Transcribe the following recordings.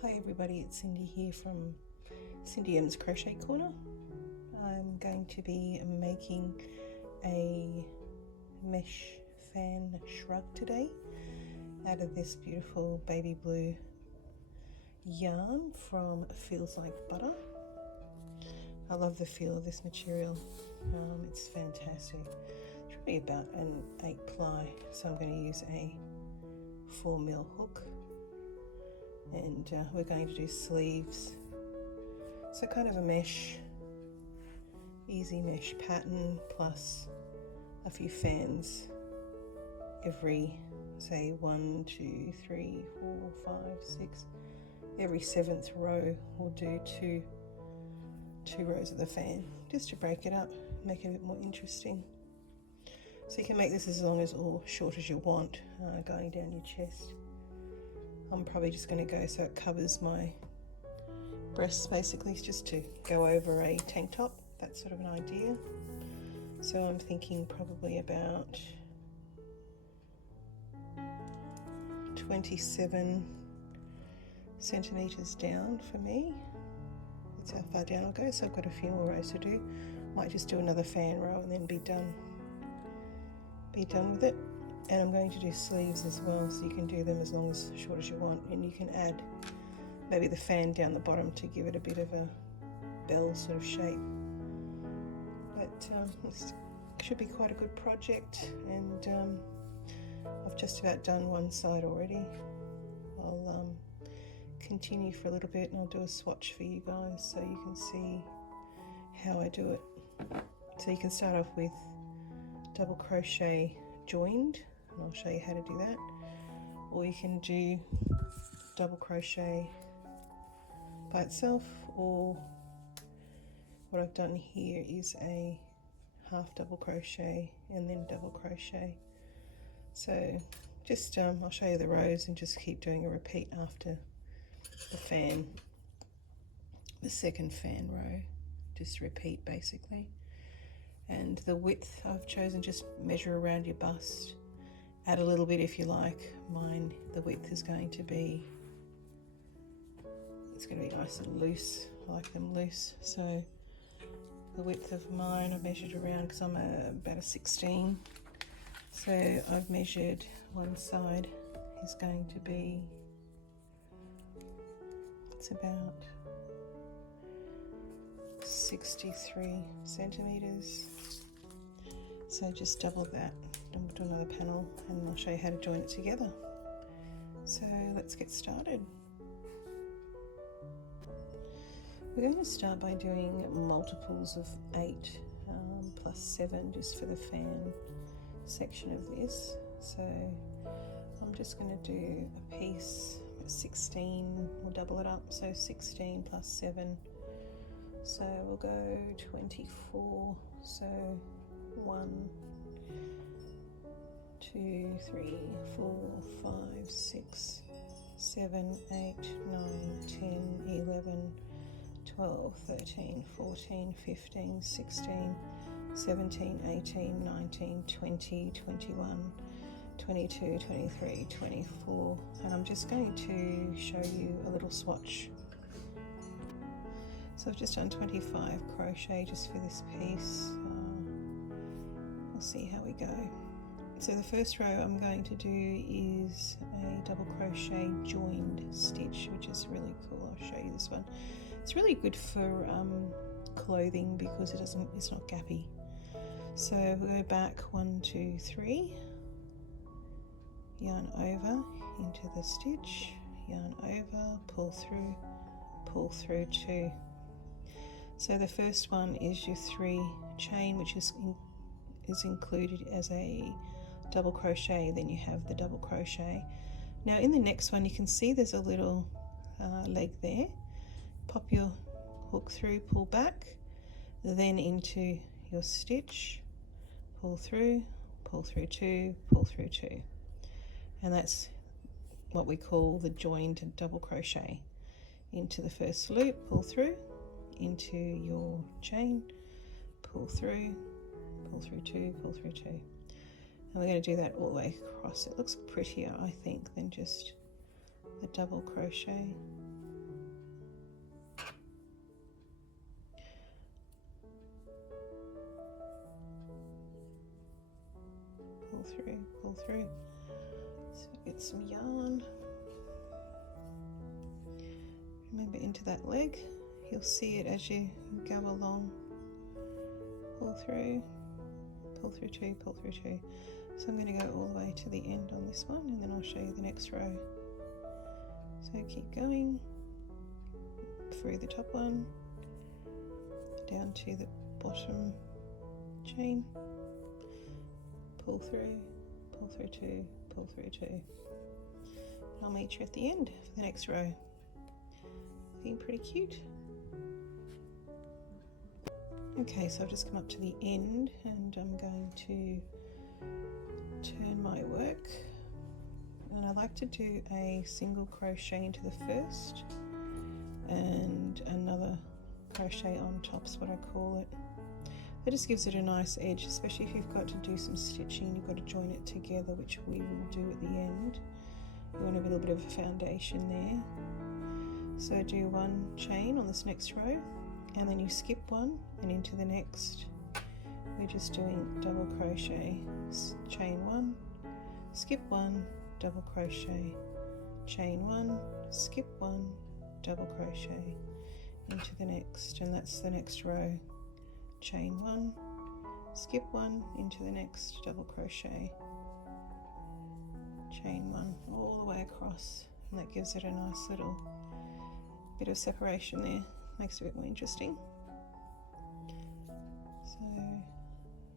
Hi everybody, it's Cindy here from Cindy M's Crochet Corner. I'm going to be making a mesh fan shrug today out of this beautiful baby blue yarn from Feels Like Butter. I love the feel of this material. It's fantastic. It's really about an 8 ply, so I'm going to use a 4mm hook. And we're going to do sleeves, so kind of a mesh, easy mesh pattern plus a few fans every, say 1, 2, 3, 4, 5, 6, every 7th row we'll do two rows of the fan, just to break it up, make it a bit more interesting. So you can make this as long as or short as you want, going down your chest. I'm probably just going to go so it covers my breasts, basically, just to go over a tank top. That's sort of an idea. So I'm thinking probably about 27 centimeters down for me. That's how far down I'll go. So I've got a few more rows to do. Might just do another fan row and then be done with it. And I'm going to do sleeves as well, so you can do them as long as short as you want, and you can add maybe the fan down the bottom to give it a bit of a bell sort of shape. But this should be quite a good project, and I've just about done one side already. I'll continue for a little bit and I'll do a swatch for you guys so you can see how I do it. So you can start off with double crochet joined, and I'll show you how to do that, or you can do double crochet by itself, or what I've done here is a half double crochet and then double crochet. So just I'll show you the rows and just keep doing a repeat after the fan, the second fan row, just repeat basically. And the width I've chosen, just measure around your bust, add a little bit if you like. Mine, the width is going to be, it's going to be nice and loose. I like them loose. So the width of mine I've measured around, because I'm about a 16. So I've measured one side is going to be, it's about 63 centimeters. So just double that, and we'll do another panel and I'll show you how to join it together. So let's get started. We're going to start by doing multiples of 8 plus 7 just for the fan section of this. So I'm just going to do a piece, 16, we'll double it up, so 16 plus 7. So we'll go 24, so 1, 2, 3, 4, 5, 6, 7, 8, 9, 10, 11, 12, 13, 14, 15, 16, 17, 18, 19, 20, 21, 22, 23, 24, and I'm just going to show you a little swatch. So I've just done 25 crochet just for this piece. We'll see how we go. So the first row I'm going to do is a double crochet joined stitch, which is really cool. I'll show you this one. It's really good for clothing because it's not gappy. So we'll go back 1, 2, 3, yarn over into the stitch, yarn over, pull through 2. So the first one is your 3 chain, which is included as a double crochet. Then you have the double crochet. Now in the next one you can see there's a little leg there. Pop your hook through, pull back, then into your stitch, pull through 2, pull through 2, and that's what we call the joined double crochet. Into the first loop, pull through, into your chain, pull through 2, pull through 2, and we're going to do that all the way across. It looks prettier, I think, than just the double crochet. Pull through. So get some yarn. Remember, into that leg, you'll see it as you go along. Pull through two, pull through two. So I'm going to go all the way to the end on this one, and then I'll show you the next row. So keep going through the top one, down to the bottom chain, pull through two, pull through two. And I'll meet you at the end for the next row. Looking pretty cute. Okay, so I've just come up to the end, and I'm going to turn my work, and I like to do a single crochet into the first and another crochet on top's what I call it. That just gives it a nice edge, especially if you've got to do some stitching, you've got to join it together, which we will do at the end. You want to have a little bit of a foundation there. So do one chain on this next row, and then you skip one, and into the next we're just doing double crochet, chain one, skip one, double crochet, chain one, skip one, double crochet, into the next, and that's the next row. Chain one, skip one, into the next, double crochet, chain one, all the way across, and that gives it a nice little bit of separation there, makes it a bit more interesting. So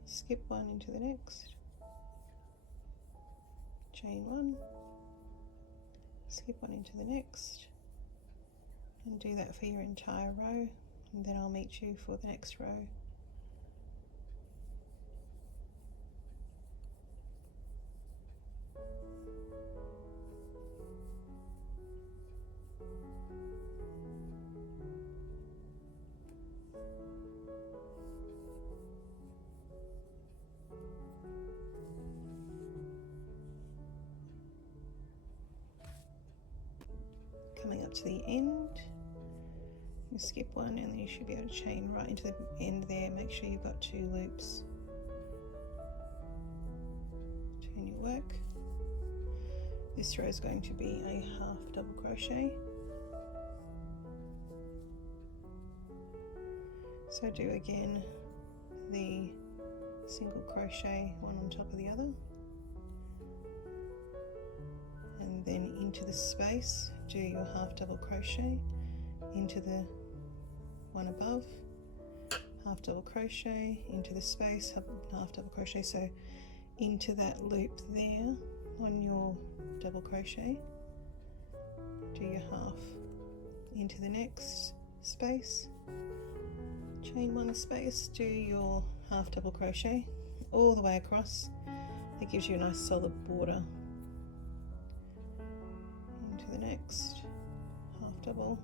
skip one into the next, chain one, skip one into the next, and do that for your entire row, and then I'll meet you for the next row. Coming up to the end, you skip one, and then you should be able to chain right into the end there. Make sure you've got 2 loops. Turn your work. This row is going to be a half double crochet. So do again the single crochet, one on top of the other, and then into the space do your half double crochet, into the one above, half double crochet, into the space, half double crochet, so into that loop there on your double crochet, do your half, into the next space, chain one space, do your half double crochet all the way across. It gives you a nice solid border. Into the next, half double,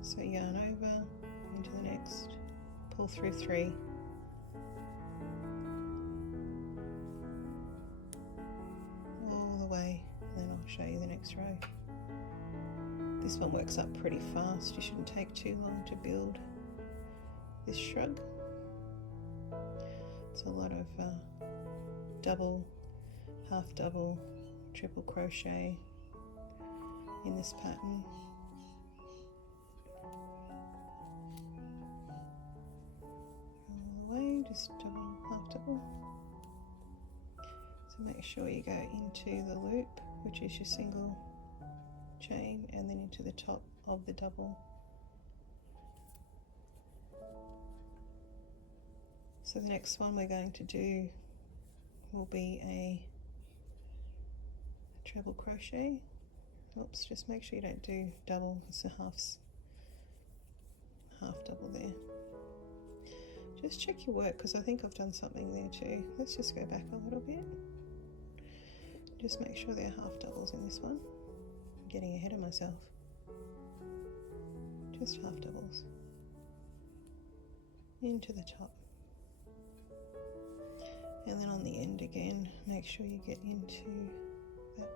so yarn over, into the next, pull through 3, all the way, and then I'll show you the next row. This one works up pretty fast, you shouldn't take too long to build this shrug. It's a lot of double, half double, triple crochet in this pattern. All the way, just double, half double. So make sure you go into the loop, which is your single chain, and then into the top of the double. So the next one we're going to do will be a treble crochet. Oops, just make sure you don't do double, it's a half double there. Just check your work, because I think I've done something there too. Let's just go back a little bit. Just make sure there are half doubles in this one. I'm getting ahead of myself. Just half doubles. Into the top. And then on the end again, make sure you get into that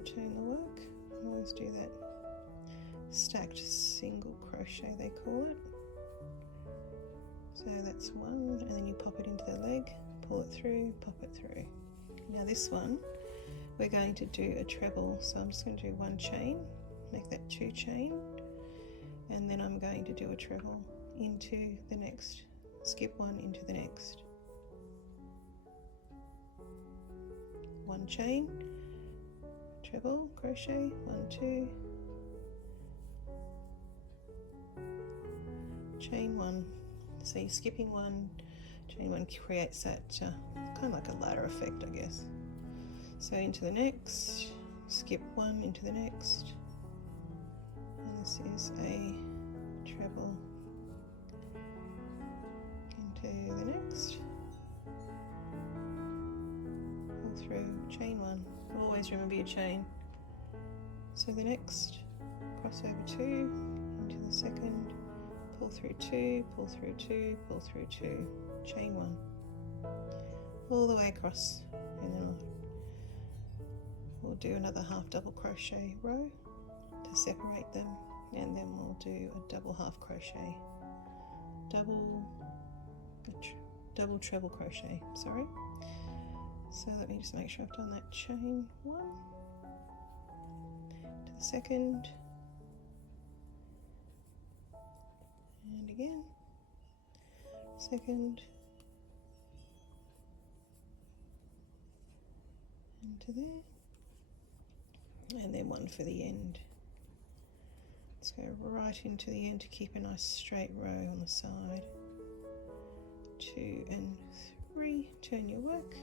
double turn the work. I always do that stacked single crochet, they call it. So that's one, and then you pop it into the leg, pull it through, pop it through. Now this one, we're going to do a treble, so I'm just going to do one chain, make that 2 chain, and then I'm going to do a treble into the next, skip one into the next. 1 chain, treble, crochet, 1, 2, chain 1. So you're skipping 1, chain 1 creates that kind of like a ladder effect, I guess. So into the next, skip 1 into the next, and this is a treble into the next, pull through, chain 1, always remember your chain. So the next, cross over 2 into the second, pull through 2, pull through 2, pull through 2, chain 1, all the way across, and then we'll do another half double crochet row to separate them, and then we'll do a double half crochet, double treble crochet, sorry. So let me just make sure I've done that chain 1 to the second, and again, second, into there, and then 1 for the end. Let's go right into the end to keep a nice straight row on the side. 2 and 3, turn your work.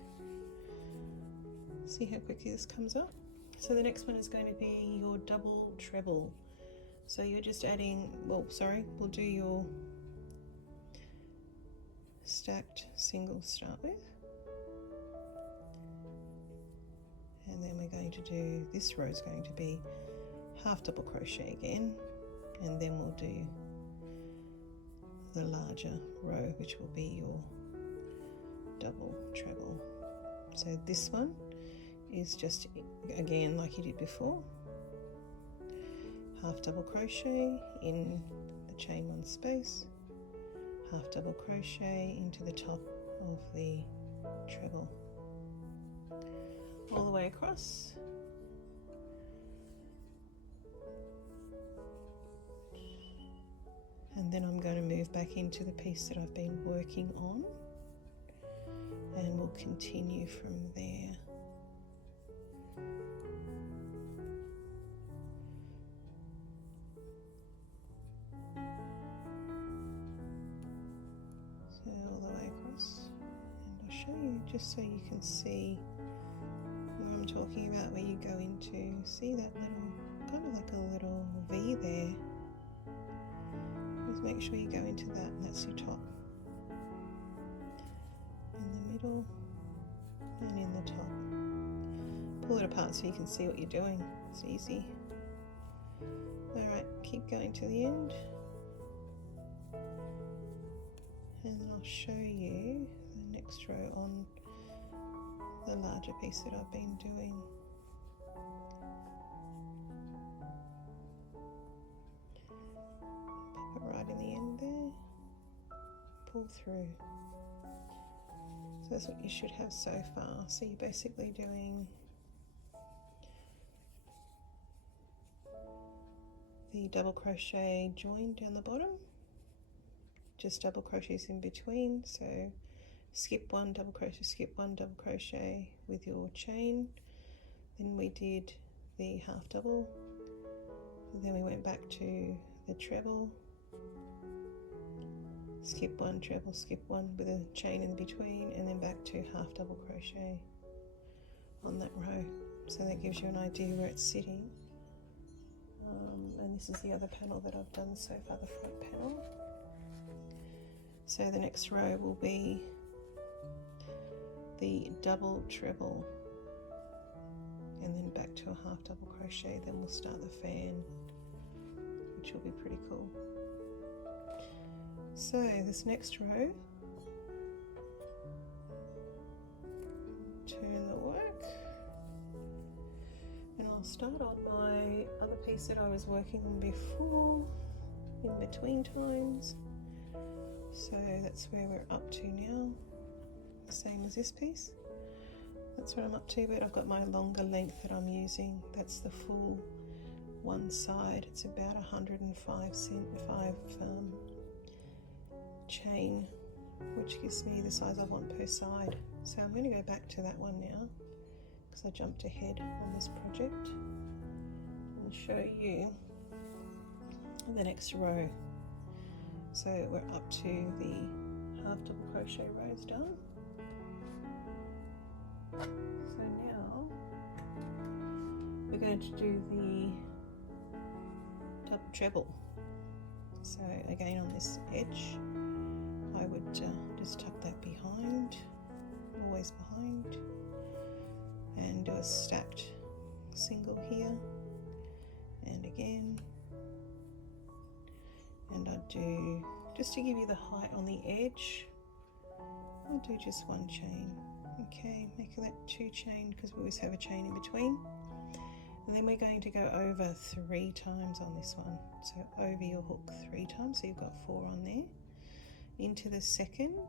See how quickly this comes up. So the next one is going to be your double treble. So you're just adding, well, sorry, we'll do your stacked single to start with. And then we're going to do, this row is going to be half double crochet again, and then we'll do the larger row, which will be your double treble. So this one is just, again, like you did before, half double crochet in the chain 1 space, half double crochet into the top of the treble, all the way across. And then I'm going to move back into the piece that I've been working on, and we'll continue from there. So all the way across, and I'll show you just so you can see what I'm talking about, where you go into, see that little, kind of like a little V there. Just make sure you go into that, and that's your top. In the middle and in the top. Pull it apart so you can see what you're doing. It's easy. Alright, keep going to the end. And then I'll show you the next row on the larger piece that I've been doing. Pop it right in the end there. Pull through. So that's what you should have so far. So you're basically doing the double crochet join down the bottom, just double crochets in between. So skip 1, double crochet, skip 1, double crochet with your chain. Then we did the half double, then we went back to the treble, skip 1, treble, skip 1 with a chain in between, and then back to half double crochet on that row. So that gives you an idea where it's sitting. And this is the other panel that I've done so far, the front panel. So the next row will be the double treble, and then back to a half double crochet. Then we'll start the fan, which will be pretty cool. So this next row, turn the work, and I'll start on my other piece that I was working on before, in between times. So that's where we're up to now, same as this piece. That's what I'm up to, but I've got my longer length that I'm using. That's the full one side. It's about 105 chain, which gives me the size I want per side. So I'm going to go back to that one now because I jumped ahead on this project and show you the next row. So we're up to the half double crochet rows done. So now we're going to do the double treble. So again, on this edge I would just tuck that behind, always behind, and do a stacked single here and again, and I'd do, just to give you the height on the edge, I'll do just one chain. Okay, make that 2 chain because we always have a chain in between. And then we're going to go over 3 times on this one. So over your hook 3 times, so you've got 4 on there. Into the second,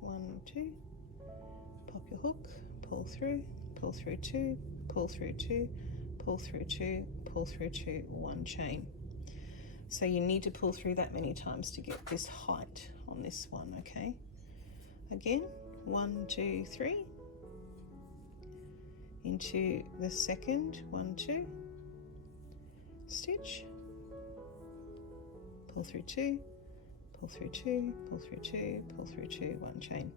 1, 2, pop your hook, pull through 2, pull through 2, pull through 2, pull through 2, 1 chain. So you need to pull through that many times to get this height on this one, okay? Again, 1, 2, 3, into the second, 1, 2, stitch, pull through 2, pull through 2, pull through 2, pull through 2, 1 chain.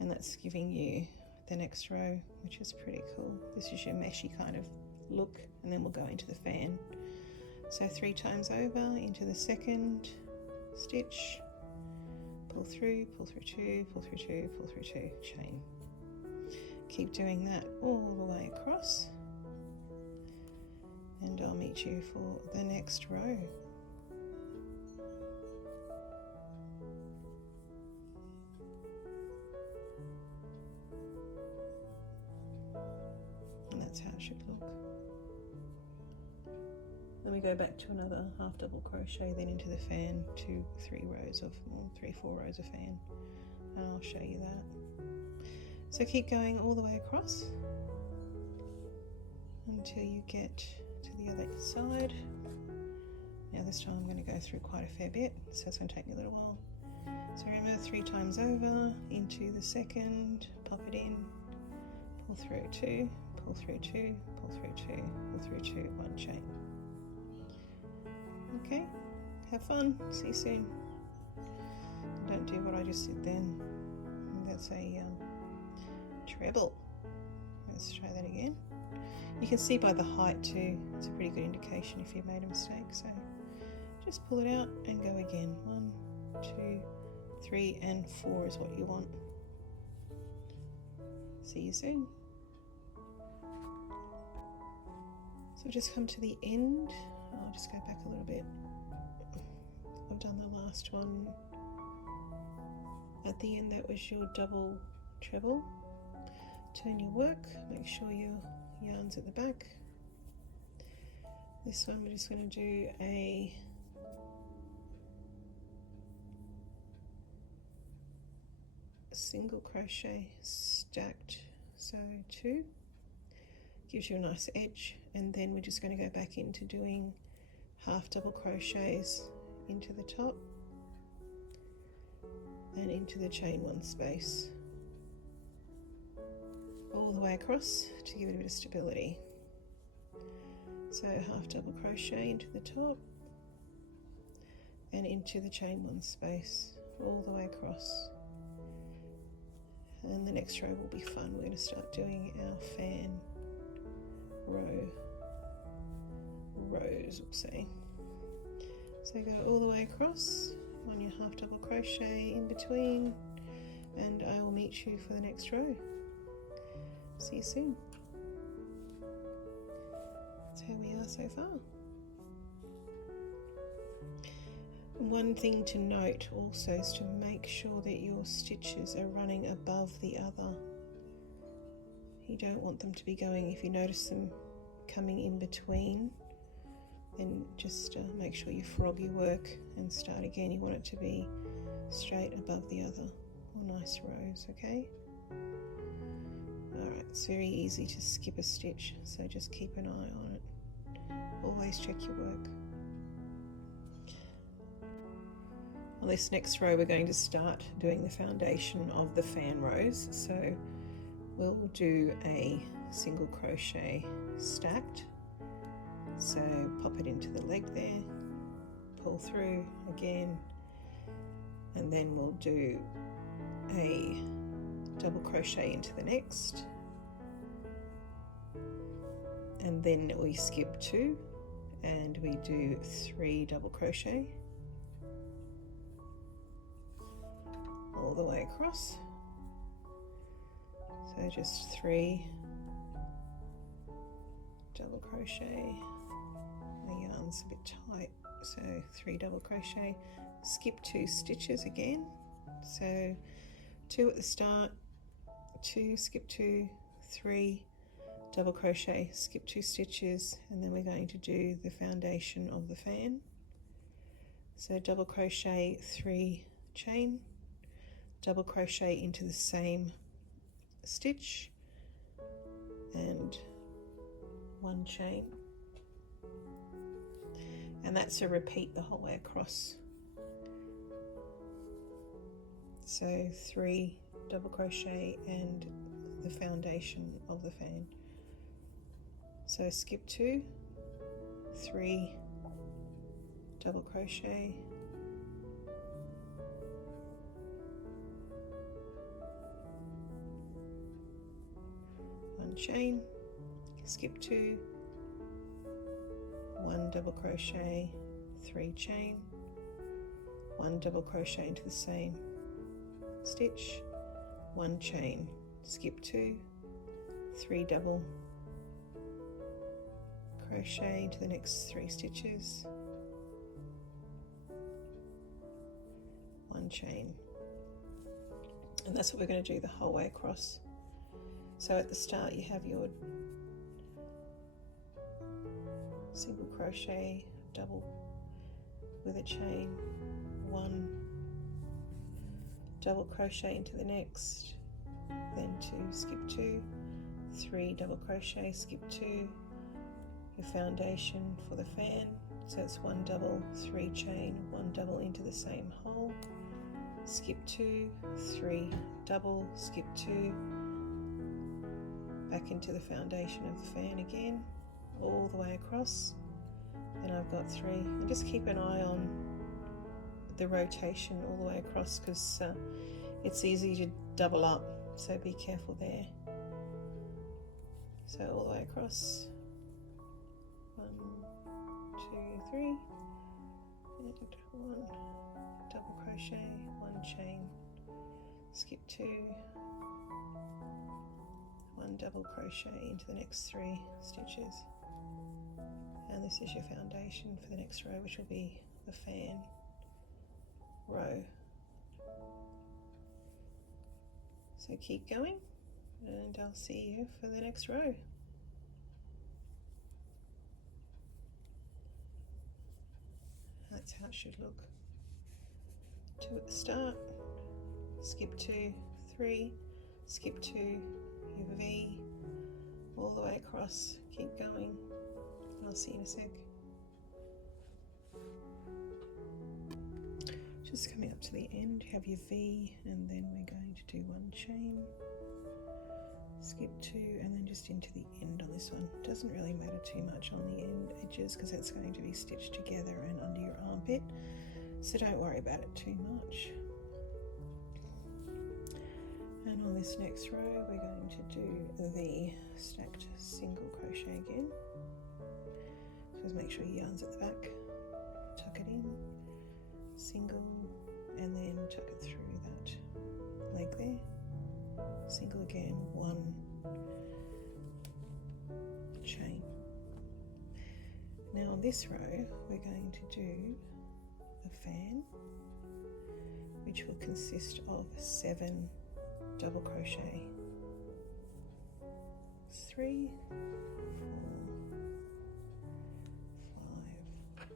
And that's giving you the next row, which is pretty cool. This is your meshy kind of look, and then we'll go into the fan. So 3 times over, into the second, stitch, pull through 2, pull through 2, pull through 2, chain. Keep doing that all the way across, and I'll meet you for the next row. And that's how it should look. Then we go back to another half double crochet, then into the fan, 2, 3 rows of, 3, 4 rows of fan, and I'll show you that. So keep going all the way across until you get to the other side. Now this time I'm going to go through quite a fair bit, so it's going to take me a little while. So remember, 3 times over, into the second, pop it in, pull through 2, pull through 2, pull through 2, pull through 2, 1 chain. Okay, have fun, see you soon. Don't do what I just did then. That's a treble. Let's try that again. You can see by the height too, it's a pretty good indication if you've made a mistake. So just pull it out and go again. 1, 2, 3, and 4 is what you want. See you soon. So just come to the end. I'll just go back a little bit. I've done the last one. At the end, that was your double treble. Turn your work, make sure your yarn's at the back. This one we're just going to do a single crochet stacked, so 2, gives you a nice edge, and then we're just going to go back into doing half double crochets into the top and into the chain 1 space, all the way across to give it a bit of stability. So half double crochet into the top and into the chain 1 space, all the way across. And the next row will be fun. We're going to start doing our fan rows, we'll say. So go all the way across on your half double crochet in between, and I will meet you for the next row. See you soon. That's how we are so far. One thing to note also is to make sure that your stitches are running above the other. You don't want them to be going, if you notice them coming in between, then just make sure you frog your work and start again. You want it to be straight above the other, or nice rows, okay? Alright, it's very easy to skip a stitch, so just keep an eye on it. Always check your work. On this next row we're going to start doing the foundation of the fan rows, so we'll do a single crochet stacked. So pop it into the leg there, pull through again, and then we'll do a double crochet into the next, and then we skip 2 and we do 3 double crochet all the way across. So just 3 double crochet. My yarn's a bit tight, so 3 double crochet, skip 2 stitches again, so 2 at the start, 2, skip 2, 3 double crochet, skip 2 stitches, and then we're going to do the foundation of the fan. So double crochet, 3 chain, double crochet into the same stitch, and 1 chain, and that's a repeat the whole way across. So 3 double crochet and the foundation of the fan. So skip 2, 3 double crochet, one chain, skip 2, 1 double crochet, 3 chain, 1 double crochet into the same stitch, 1 chain, skip 2, 3 double crochet into the next 3 stitches, 1 chain, and that's what we're going to do the whole way across. So at the start you have your single crochet, double with a chain, 1 double crochet into the next, then 2, skip 2, 3 double crochet, skip 2, your foundation for the fan, so it's 1 double, 3 chain, 1 double into the same hole, skip 2, 3 double, skip 2, back into the foundation of the fan again, all the way across. Then I've got 3, and just keep an eye on the rotation all the way across, because it's easy to double up, so be careful there. So all the way across, 1, 2, 3, and 1 double crochet, 1 chain, skip 2, 1 double crochet into the next 3 stitches, and this is your foundation for the next row, which will be the fan row. So keep going, and I'll see you for the next row. That's how it should look. 2 at the start, skip 2, 3, skip 2, your V, all the way across, keep going, and I'll see you in a sec. Just coming up to the end, you have your V, and then we're going to do 1 chain, skip 2, and then just into the end on this one. Doesn't really matter too much on the end edges because it's going to be stitched together and under your armpit, so don't worry about it too much. And on this next row we're going to do the stacked single crochet again. Just make sure your yarn's at the back, tuck it in, single, and then tuck it through that leg there, single again, 1 chain. Now on this row we're going to do a fan which will consist of 7 double crochet. 3, 4, 5,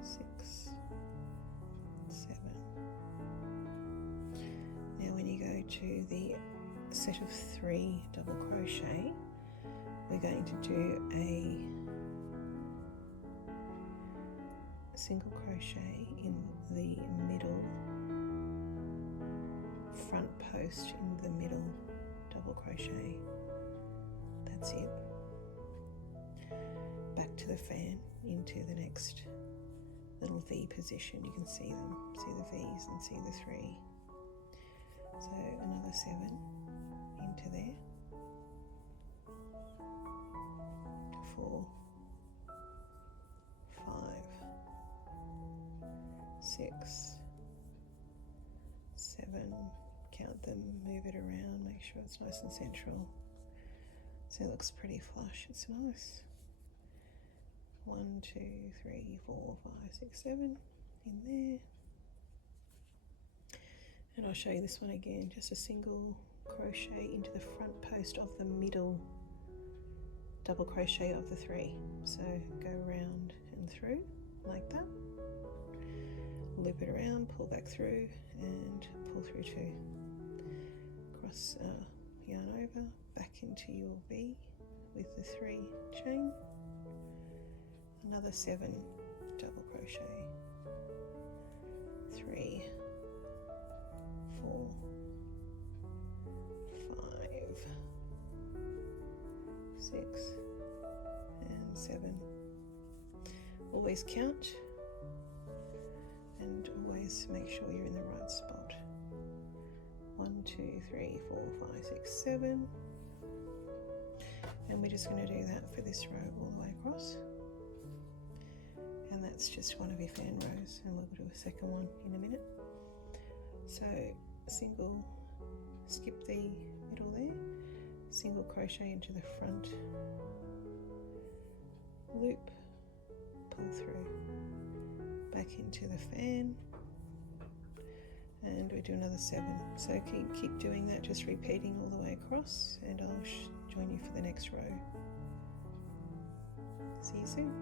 6, 7. Now when you go to the set of 3 double crochet, we're going to do a single crochet in the middle front post, in the middle double crochet. That's it. Back to the fan, into the next little V position. You can see them, see the V's and see the 3. So another 7 into there, 4, 5, 6, 7, count them, move it around, make sure it's nice and central. So it looks pretty flush, it's nice. 1, 2, 3, 4, 5, 6, 7 in there. And I'll show you this one again, just a single crochet into the front post of the middle double crochet of the 3. So go around and through like that, loop it around, pull back through and pull through 2. Cross yarn over, back into your V with the 3 chain, another 7 double crochet, 3, 4, 5, 6 and 7. Always count and always make sure you're in the right spot. 1, 2, 3, 4, 5, 6, 7. And we're just going to do that for this row all the way across. And that's just one of your fan rows, and we'll do a second one in a minute. So single, skip the middle there, single crochet into the front loop, pull through, back into the fan, and we do another 7. So keep doing that, just repeating all the way across, and I'll join you for the next row. See you soon.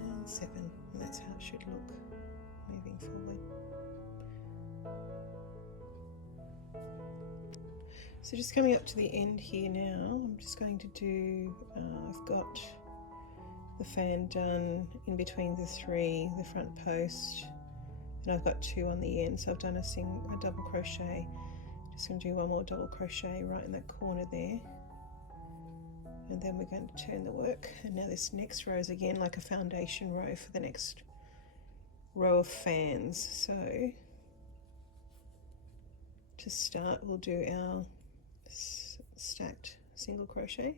And 7, and that's how it should look moving forward. So just coming up to the end here now, I'm just going to do, I've got the fan done in between the 3, the front post, and I've got 2 on the end, so I've done a double crochet. Just going to do one more double crochet right in that corner there. And then we're going to turn the work, and now this next row is again like a foundation row for the next row of fans. So to start, we'll do our stacked single crochet.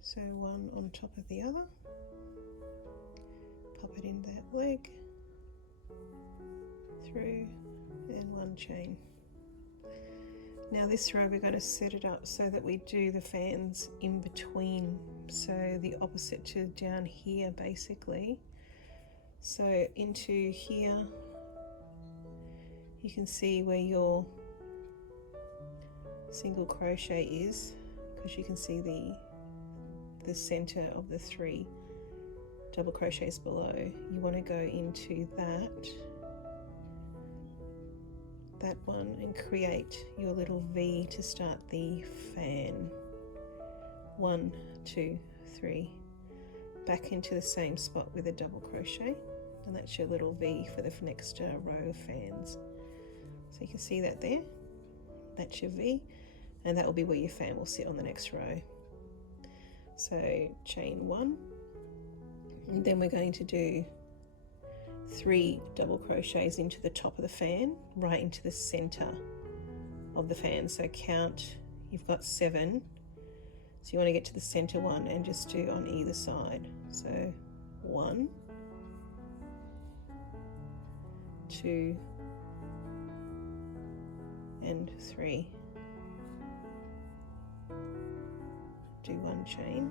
So one on top of the other, pop it in that leg, through, and 1 chain. Now this row we're going to set it up so that we do the fans in between, so the opposite to down here basically. So into here you can see where your single crochet is, because you can see the center of the 3 double crochets below. You want to go into that one and create your little V to start the fan. 1, 2, 3, back into the same spot with a double crochet, and that's your little V for the next row of fans. So you can see that there, that's your V, and that will be where your fan will sit on the next row. So chain 1, and then we're going to do 3 double crochets into the top of the fan, right into the center of the fan. So count, you've got 7, so you want to get to the center one and just do on either side. So 1, 2 and 3. Do 1 chain,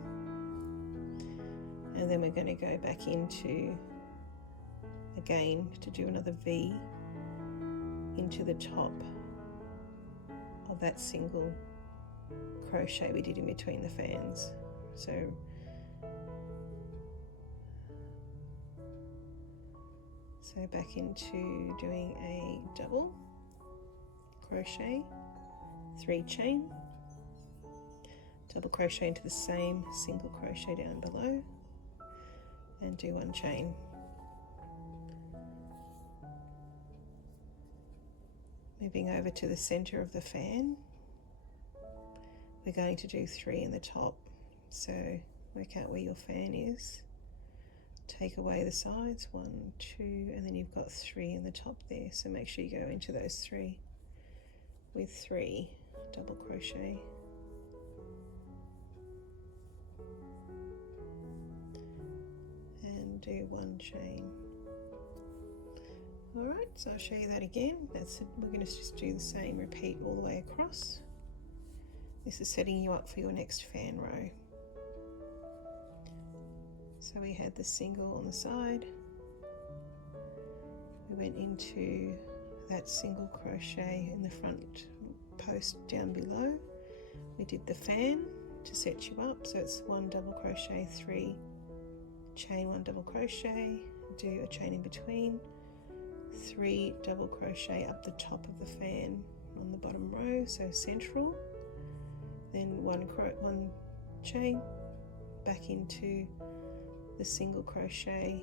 and then we're going to go back into again to do another V into the top of that single crochet we did in between the fans. So back into doing a double crochet, 3 chain, double crochet into the same single crochet down below, and do 1 chain. Moving over to the center of the fan, we're going to do 3 in the top. So work out where your fan is, take away the sides, 1, 2, and then you've got 3 in the top there. So make sure you go into those 3 with 3 double crochet. And do 1 chain. Alright, so I'll show you that again. We're going to just do the same, repeat all the way across. This is setting you up for your next fan row. So we had the single on the side, we went into that single crochet in the front post down below, we did the fan to set you up, so it's 1 double crochet, 3 chain, 1 double crochet, do a chain in between, 3 double crochet up the top of the fan on the bottom row, so central, then 1 chain back into the single crochet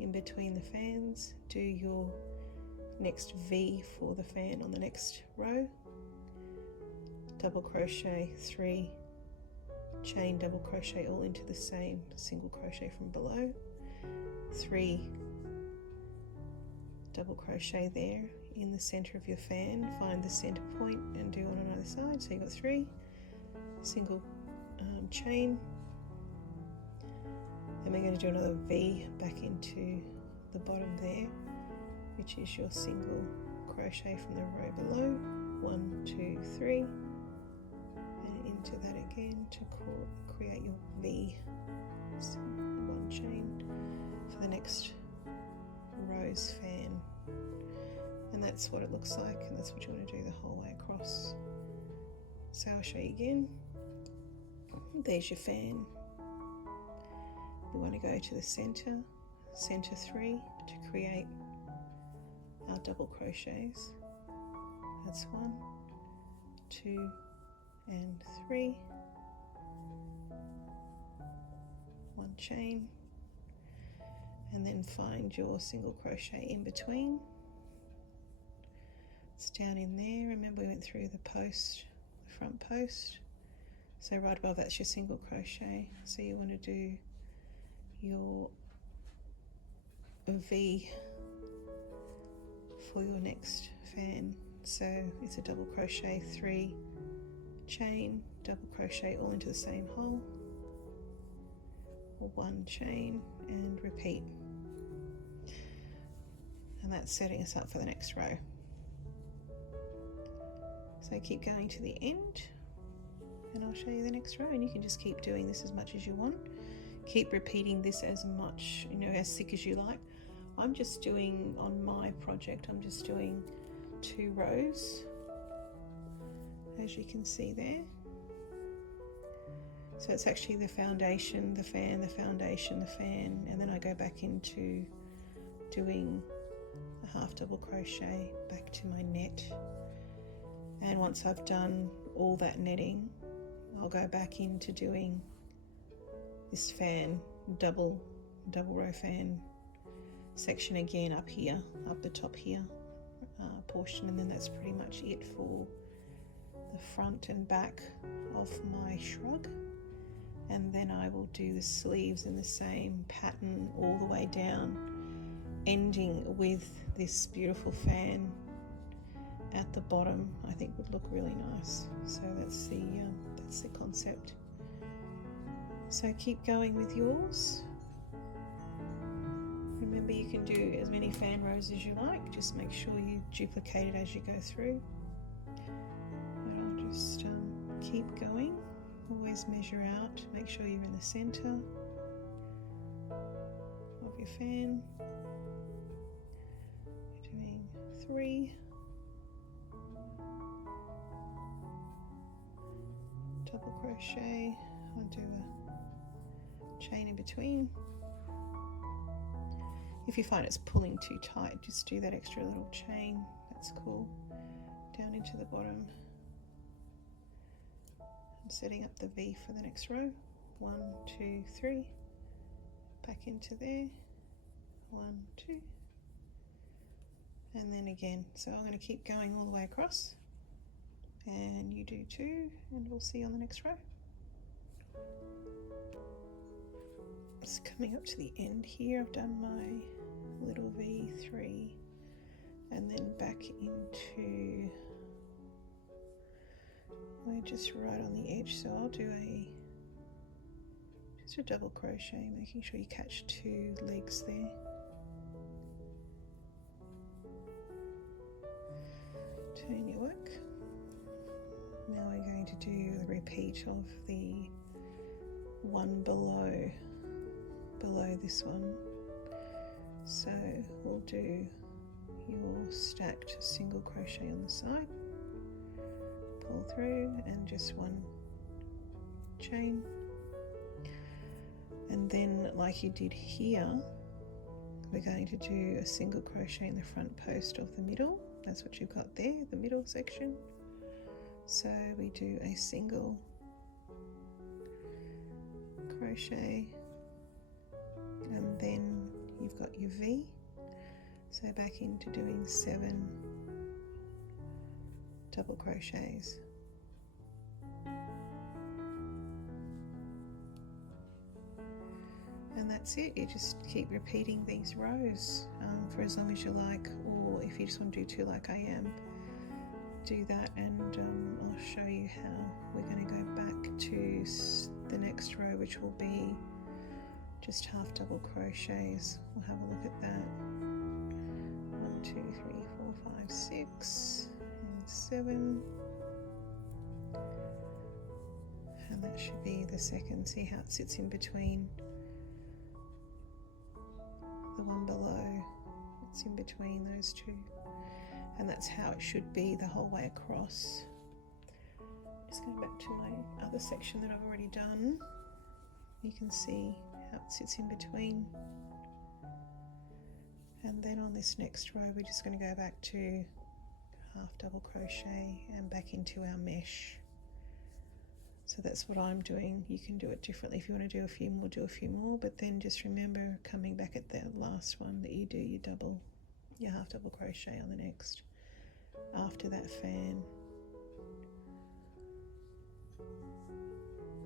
in between the fans, do your next V for the fan on the next row, double crochet, 3 chain, double crochet all into the same single crochet from below, 3 double crochet there in the center of your fan, find the center point and do on another side, so you've got 3 single chain. Then we're going to do another V back into the bottom there, which is your single crochet from the row below, 1, 2, 3, and into that again to create your V, so 1 chain for the next row's fan. And that's what it looks like, and that's what you want to do the whole way across. So I'll show you again. There's your fan. We want to go to the center 3 to create our double crochets. That's 1, 2, and 3. 1 chain, and then find your single crochet in between. It's down in there. Remember we went through the post, the front post. So right above that's your single crochet. So you want to do your V for your next fan. So it's a double crochet, 3 chain, double crochet all into the same hole, 1 chain, and repeat. And that's setting us up for the next row. So keep going to the end and I'll show you the next row, and you can just keep doing this as much as you want. Keep repeating this as much, as thick as you like. I'm just doing, on my project, I'm just doing 2 rows, as you can see there. So it's actually the foundation, the fan, the foundation, the fan, and then I go back into doing a half double crochet back to my net. And once I've done all that netting, I'll go back into doing this fan, double row fan section again up here, up the top here portion, and then that's pretty much it for the front and back of my shrug. And then I will do the sleeves in the same pattern all the way down, ending with this beautiful fan at the bottom. I think would look really nice. So that's the concept. So keep going with yours. Remember, you can do as many fan rows as you like, just make sure you duplicate it as you go through. But I'll just keep going, always measure out, make sure you're in the center of your fan. You're doing 3, double crochet, I'll do a chain in between. If you find it's pulling too tight, just do that extra little chain, that's cool. Down into the bottom. I'm setting up the V for the next row. 1, 2, 3. Back into there. 1, 2. And then again. So I'm going to keep going all the way across. And you do 2, and we'll see you on the next row. It's coming up to the end here. I've done my little V3 and then back into, we're just right on the edge, so I'll do just a double crochet, making sure you catch 2 legs there. Turn your work. Now we're going to do the repeat of the one below this one. So we'll do your stacked single crochet on the side, pull through, and just 1 chain, and then like you did here, we're going to do a single crochet in the front post of the middle. That's what you've got there, the middle section. So we do a single crochet, and then you've got your V, so back into doing 7 double crochets. And that's it. You just keep repeating these rows for as long as you like, or if you just want to do 2 like I am, do that, and I'll show you how. We're going to go back to the next row, which will be just half double crochets. We'll have a look at that. 1, 2, 3, 4, 5, 6, and 7. And that should be the second. See how it sits in between the one below. It's in between those 2. And that's how it should be the whole way across. Just going back to my other section that I've already done. You can see how it sits in between. And then on this next row, we're just going to go back to half double crochet and back into our mesh. So that's what I'm doing. You can do it differently. If you want to do a few more, do a few more, but then just remember coming back at the last one that you do your half double crochet on the next, after that fan,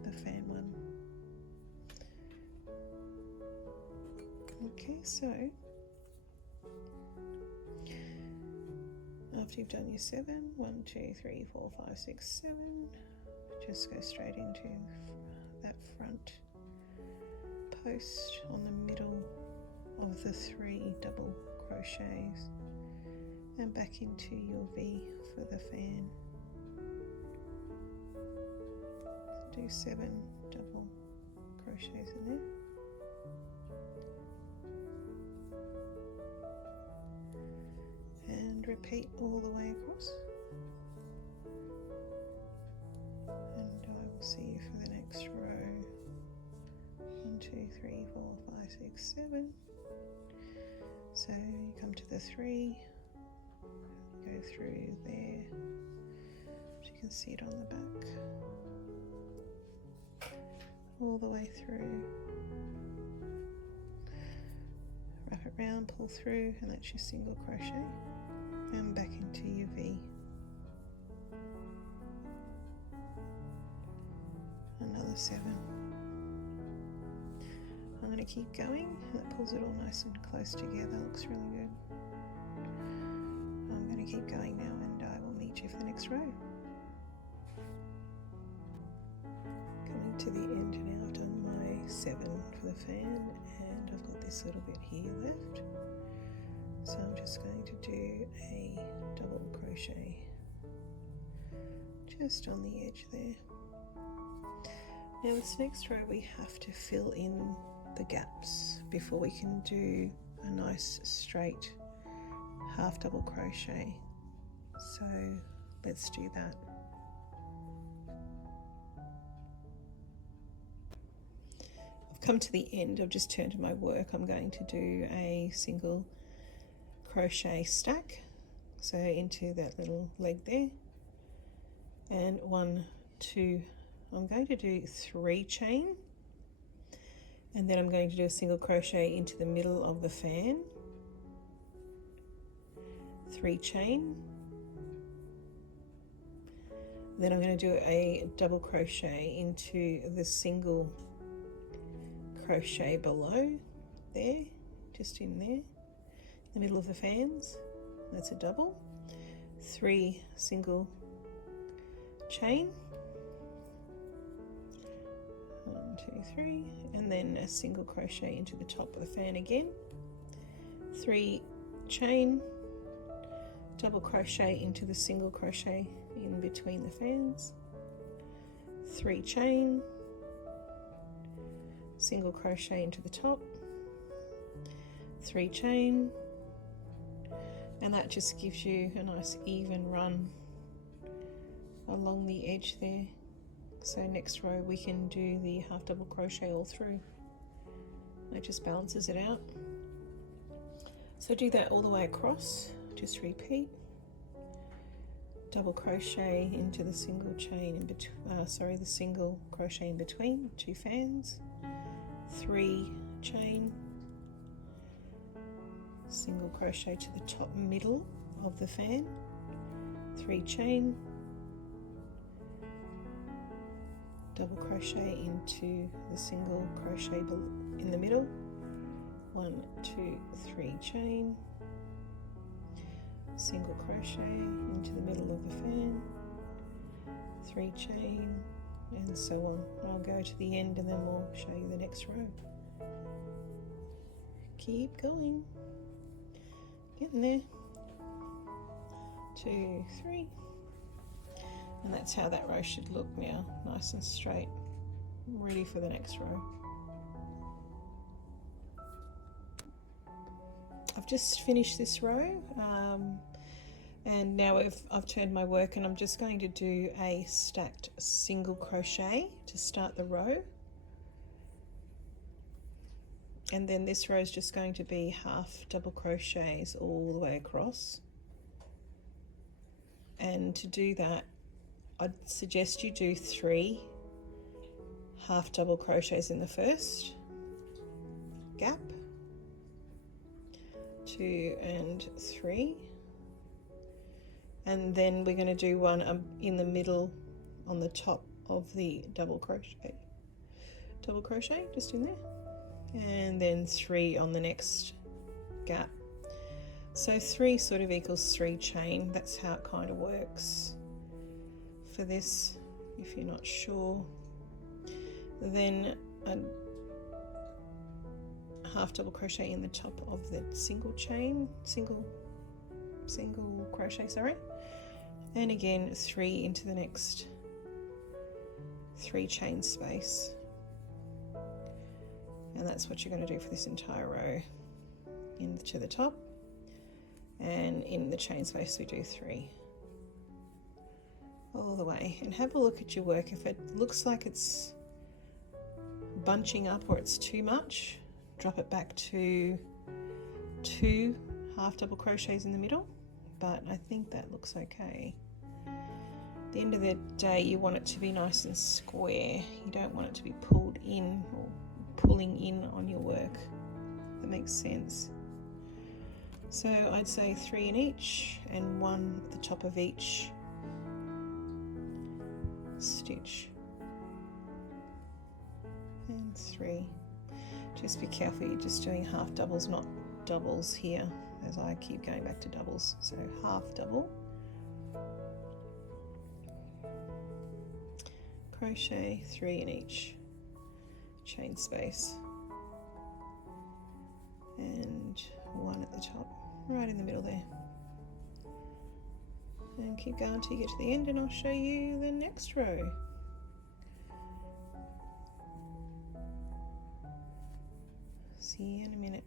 the fan one. Okay, so after you've done your 7, 1, 2, 3, 4, 5, 6, 7, just go straight into that front post on the middle of the 3 double crochets and back into your V for the fan. Do 7 double crochets in there. And repeat all the way across. And I will see you for the next row. 1, 2, 3, 4, 5, 6, 7. So you come to the 3, go through there, so you can see it on the back, all the way through, wrap it round, pull through, and that's your single crochet, and back into your V. Another 7. I'm going to keep going, and that pulls it all nice and close together. Looks really good. I'm going to keep going now, and I will meet you for the next row. Coming to the end now. I've done my 7 for the fan, and I've got this little bit here left, so I'm just going to do a double crochet just on the edge there. Now this next row we have to fill in the gaps before we can do a nice straight half double crochet, so let's do that. I've come to the end, I've just turned to my work. I'm going to do a single crochet stack, so into that little leg there, and 1, 2, I'm going to do 3 chain, and then I'm going to do a single crochet into the middle of the fan, 3 chain, then I'm going to do a double crochet into the single crochet below there, just in there, the middle of the fans. That's a double, 3 single chain, 1, 2, 3, and then a single crochet into the top of the fan again, 3 chain, double crochet into the single crochet in between the fans, 3 chain, single crochet into the top, 3 chain, and that just gives you a nice even run along the edge there. So next row we can do the half double crochet all through. It just balances it out. So do that all the way across, just repeat. Double crochet into the single chain in between, the single crochet in between 2 fans, 3 chain, single crochet to the top middle of the fan, 3 chain, double crochet into the single crochet in the middle, 1, 2, 3 chain, single crochet into the middle of the fan, 3 chain, and so on. I'll go to the end and then we'll show you the next row. Keep going, getting there, 2, 3, and that's how that row should look now, nice and straight, ready for the next row. I've just finished this row, and now I've turned my work, and I'm just going to do a stacked single crochet to start the row, and then this row is just going to be half double crochets all the way across. And to do that, I'd suggest you do 3 half double crochets in the first gap, 2 and 3, and then we're going to do one in the middle on the top of the double crochet just in there, and then 3 on the next gap. So 3 sort of equals 3 chain. That's how it kind of works for this, if you're not sure. Then a half double crochet in the top of the single crochet, sorry, and again 3 into the next 3 chain space, and that's what you're going to do for this entire row into the top, and in the chain space we do 3 all the way. And have a look at your work. If it looks like it's bunching up or it's too much, drop it back to 2 half double crochets in the middle, but I think that looks okay. At the end of the day, you want it to be nice and square. You don't want it to be pulled in or pulling in on your work. That makes sense. So I'd say 3 in each and 1 at the top of each stitch, and 3. Just be careful, you're just doing half doubles, not doubles here, as I keep going back to doubles. So half double, crochet 3 in each, chain space, and one at the top, right in the middle there. And keep going till you get to the end, and I'll show you the next row. See you in a minute.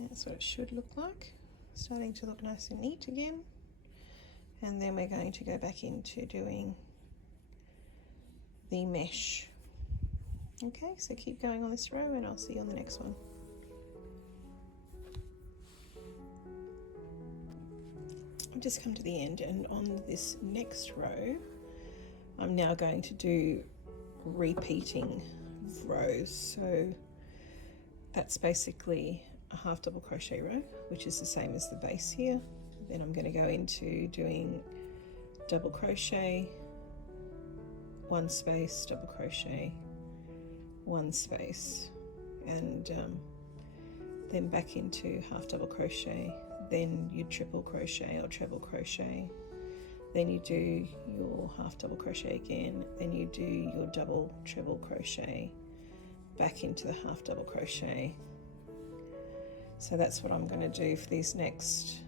That's what it should look like. Starting to look nice and neat again. And then we're going to go back into doing the mesh. Okay, so keep going on this row and I'll see you on the next one. I've just come to the end, and on this next row I'm now going to do repeating rows. So that's basically a half double crochet row, which is the same as the base here. Then I'm going to go into doing double crochet, one space, double crochet, one space, and then back into half double crochet. Then you triple crochet or treble crochet, then you do your half double crochet again, then you do your double treble crochet, back into the half double crochet. So that's what I'm going to do for these next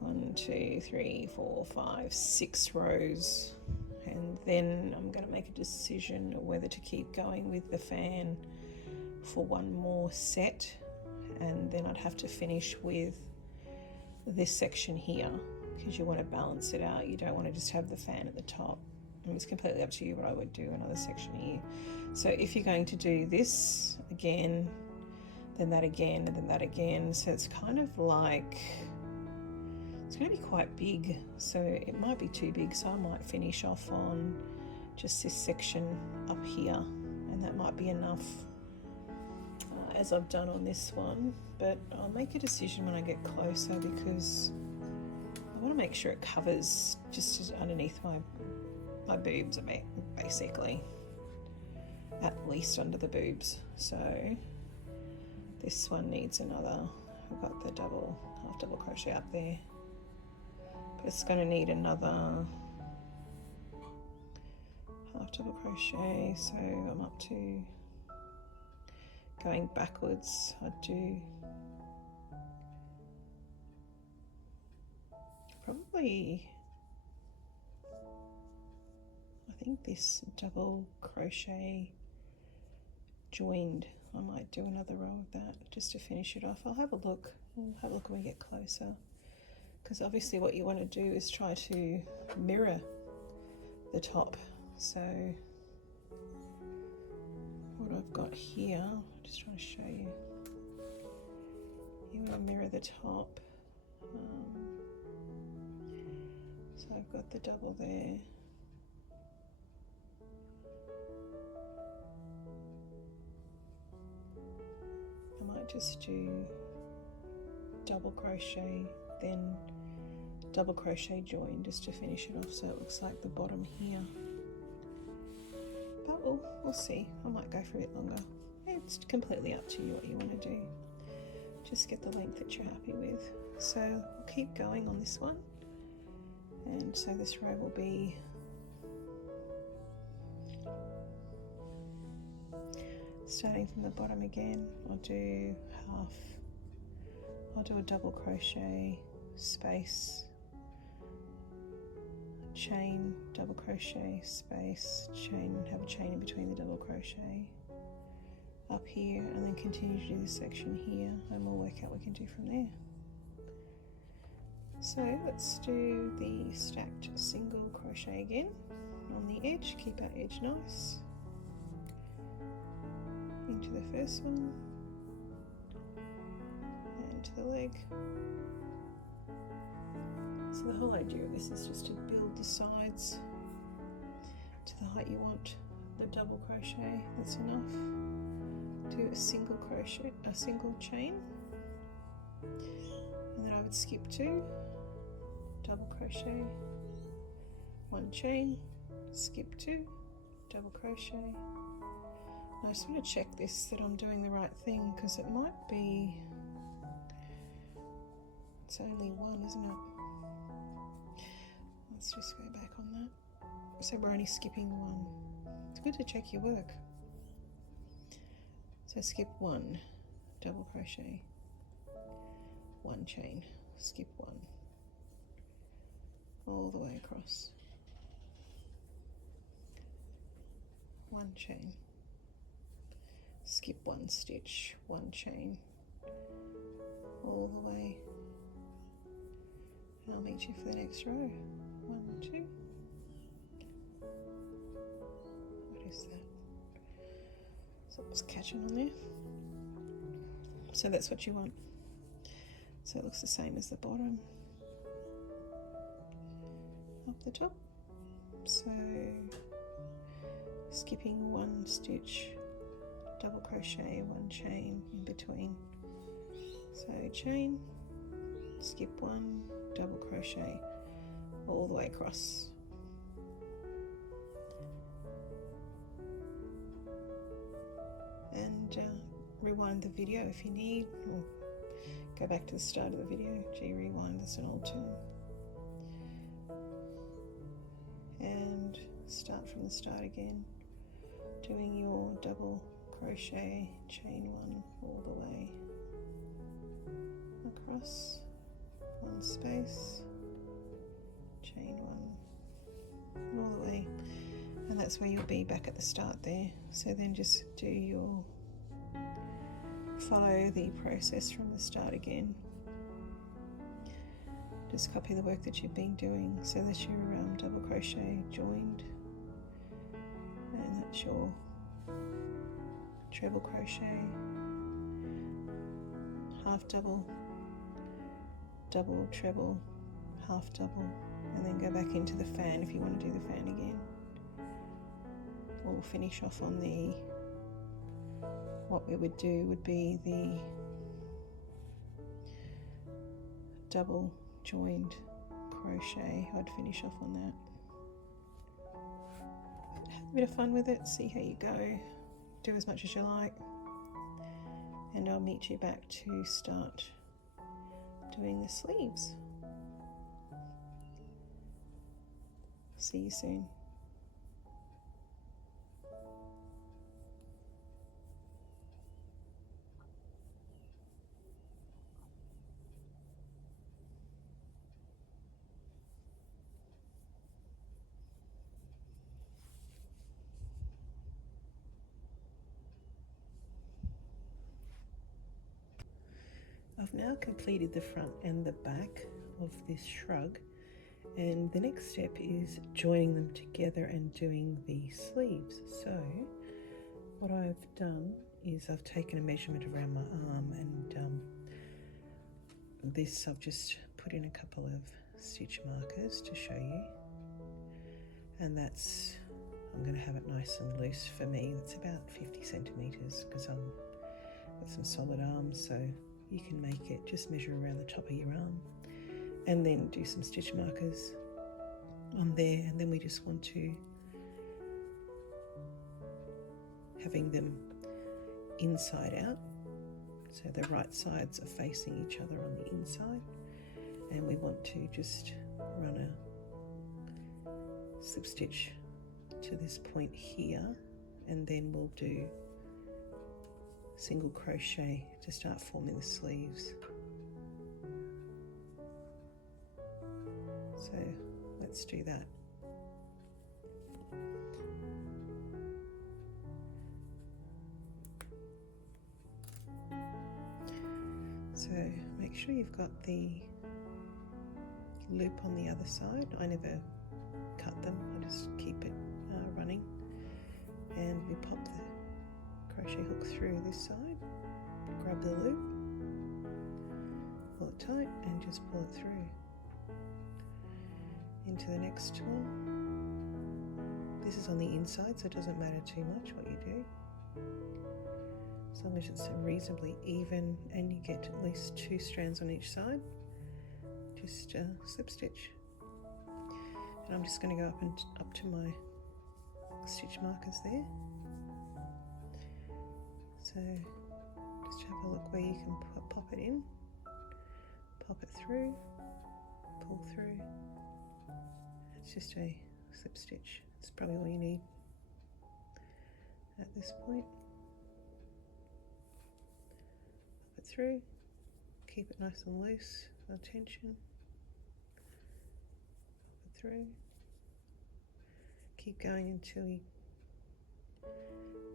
1, 2, 3, 4, 5, 6 rows, and then I'm going to make a decision whether to keep going with the fan for one more set, and then I'd have to finish with this section here, because you want to balance it out. You don't want to just have the fan at the top. And it's completely up to you, but I would do another section here. So if you're going to do this again, then that again, and then that again, so it's kind of like, it's going to be quite big, so it might be too big, so I might finish off on just this section up here, and that might be enough as I've done on this one. But I'll make a decision when I get closer, because I want to make sure it covers just underneath my boobs a bit, basically, at least under the boobs. So this one needs another, I've got the half double crochet up there, but it's going to need another half double crochet. So I'm up to going backwards. I'd do probably, I think this double crochet joined, I might do another row of that just to finish it off. I'll have a look. We'll have a look when we get closer, because obviously what you want to do is try to mirror the top. So what I've got here, I'm just trying to show you. You want to mirror the top. So I've got the double there. I might just do double crochet, then double crochet join just to finish it off, so it looks like the bottom here. But we'll see. I might go for a bit longer. It's completely up to you what you want to do. Just get the length that you're happy with. So we'll keep going on this one, and so this row will be starting from the bottom again. I'll do a double crochet, space, chain, double crochet, space, chain, have a chain in between the double crochet up here, and then continue to do this section here, and we'll work out what we can do from there. So let's do the stacked single crochet again on the edge. Keep our edge nice. Into the first one, and to the leg. So the whole idea of this is just to build the sides to the height you want. The double crochet, that's enough. Do a single crochet, a single chain, and then I would skip 2, double crochet, 1 chain, skip 2, double crochet. I just want to check this, that I'm doing the right thing, because it might be, it's only 1, isn't it? Let's let's just go back on that. So we're only skipping one. It's good to check your work. So skip one, double crochet, one chain, skip one, all the way across, one chain, skip one stitch, one chain, all the way, and I'll meet you for the next row. 1, 2. What is that? Something's catching on there. So that's what you want. So it looks the same as the bottom up the top. So skipping one stitch, double crochet, one chain in between. So chain, skip one, double crochet, all the way across. And rewind the video if you need, or go back to the start of the video. Rewind, that's an old term. And start from the start again, doing your double crochet, chain one all the way across, one space, chain one all the way, and that's where you'll be back at the start there. So then just do your, follow the process from the start again. Just copy the work that you've been doing, so that's your double crochet joined, and that's your treble crochet, half double, double, treble, half double, and then go back into the fan if you want to do the fan again. We'll finish off on the, what we would do would be the double joined crochet. I'd finish off on that. Have a bit of fun with it, see how you go, do as much as you like, and I'll meet you back to start doing the sleeves. See you soon. I've now completed the front and the back of this shrug, and the next step is joining them together and doing the sleeves. So what I've done is I've taken a measurement around my arm, and this I've just put in a couple of stitch markers to show you, and that's, I'm going to have it nice and loose for me. That's about 50 centimeters because I'm got some solid arms, so you can make it, just measure around the top of your arm and then do some stitch markers on there, and then we just want to having them inside out, so the right sides are facing each other on the inside, and we want to just run a slip stitch to this point here, and then we'll do single crochet to start forming the sleeves. So let's do that. So make sure you've got the loop on the other side. I never cut them, I just keep it running, and we pop the crochet hook through this side, grab the loop, pull it tight and just pull it through into the next one. This is on the inside, so it doesn't matter too much what you do, as long as it's reasonably even and you get at least 2 strands on each side. Just slip stitch, and I'm just going to go up to my stitch markers there. So just have a look where you can pop it in, pop it through, pull through. It's it's just a slip stitch. It's probably all you need at this point. Pop it through, keep it nice and loose, no tension. Pop it through. Keep going until you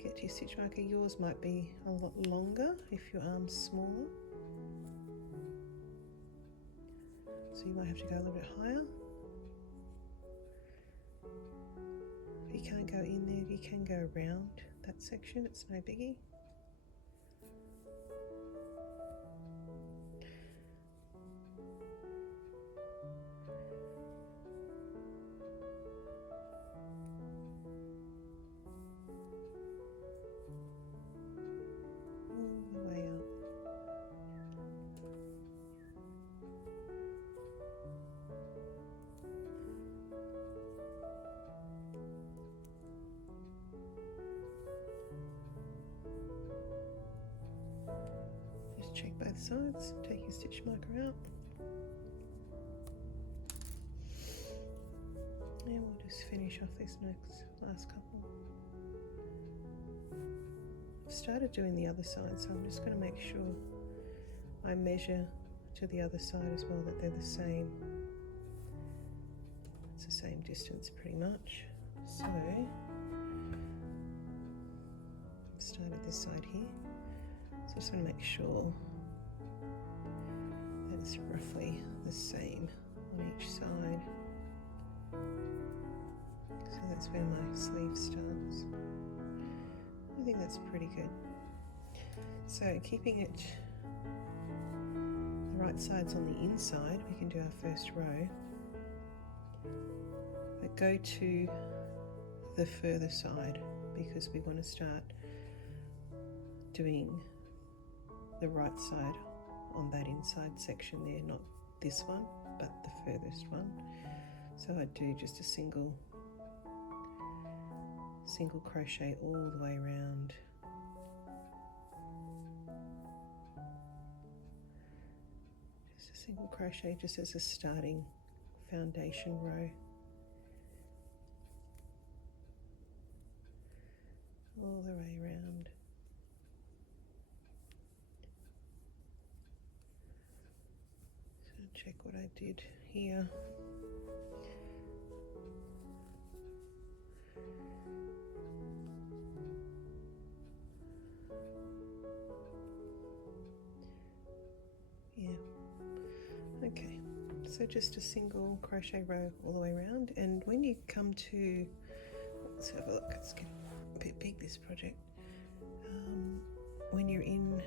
get to your stitch marker. Yours might be a lot longer if your arm's smaller, so you might have to go a little bit higher. If you can't go in there, you can go around that section, it's no biggie. Check both sides, take your stitch marker out, and we'll just finish off this last couple. I've started doing the other side, so I'm just going to make sure I measure to the other side as well, that they're the same. It's the same distance pretty much. So I've started this side here. So I just want to make sure that it's roughly the same on each side. So that's where my sleeve starts. I think that's pretty good. So keeping it the right sides on the inside, we can do our first row. But go to the further side because we want to start doing the right side on that inside section there, not this one, but the furthest one. So I do just a single crochet all the way around. Just a single crochet just as a starting foundation row. All the way around. Check what I did here. Yeah. Okay. So just a single crochet row all the way around, and when you come to, let's have a look. It's getting a bit big, this project. When you're in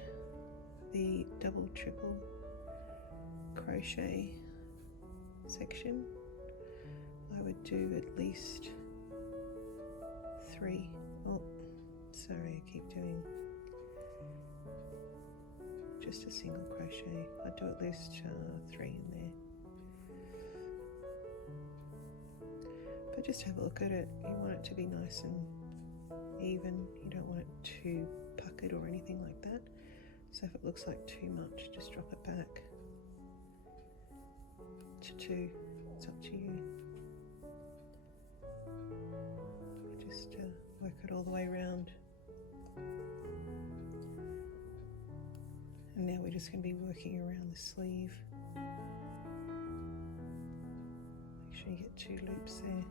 the double, triple crochet section, I would do at least 3. Oh, sorry, I keep doing just a single crochet. I'd do at least 3 in there. But just have a look at it. You want it to be nice and even. You don't want it too puckered or anything like that. So if it looks like too much, just drop it back to 2. It's up to you. Just work it all the way around. And now we're just going to be working around the sleeve. Make sure you get 2 loops there.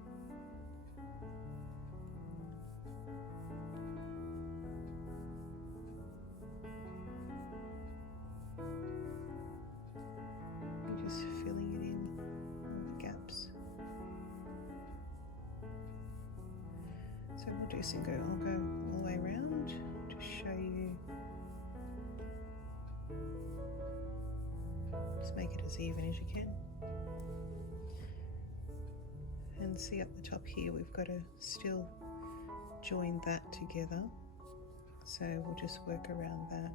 And I'll go all the way around to show you. Just make it as even as you can. And see up the top here, we've got to still join that together. So we'll just work around that.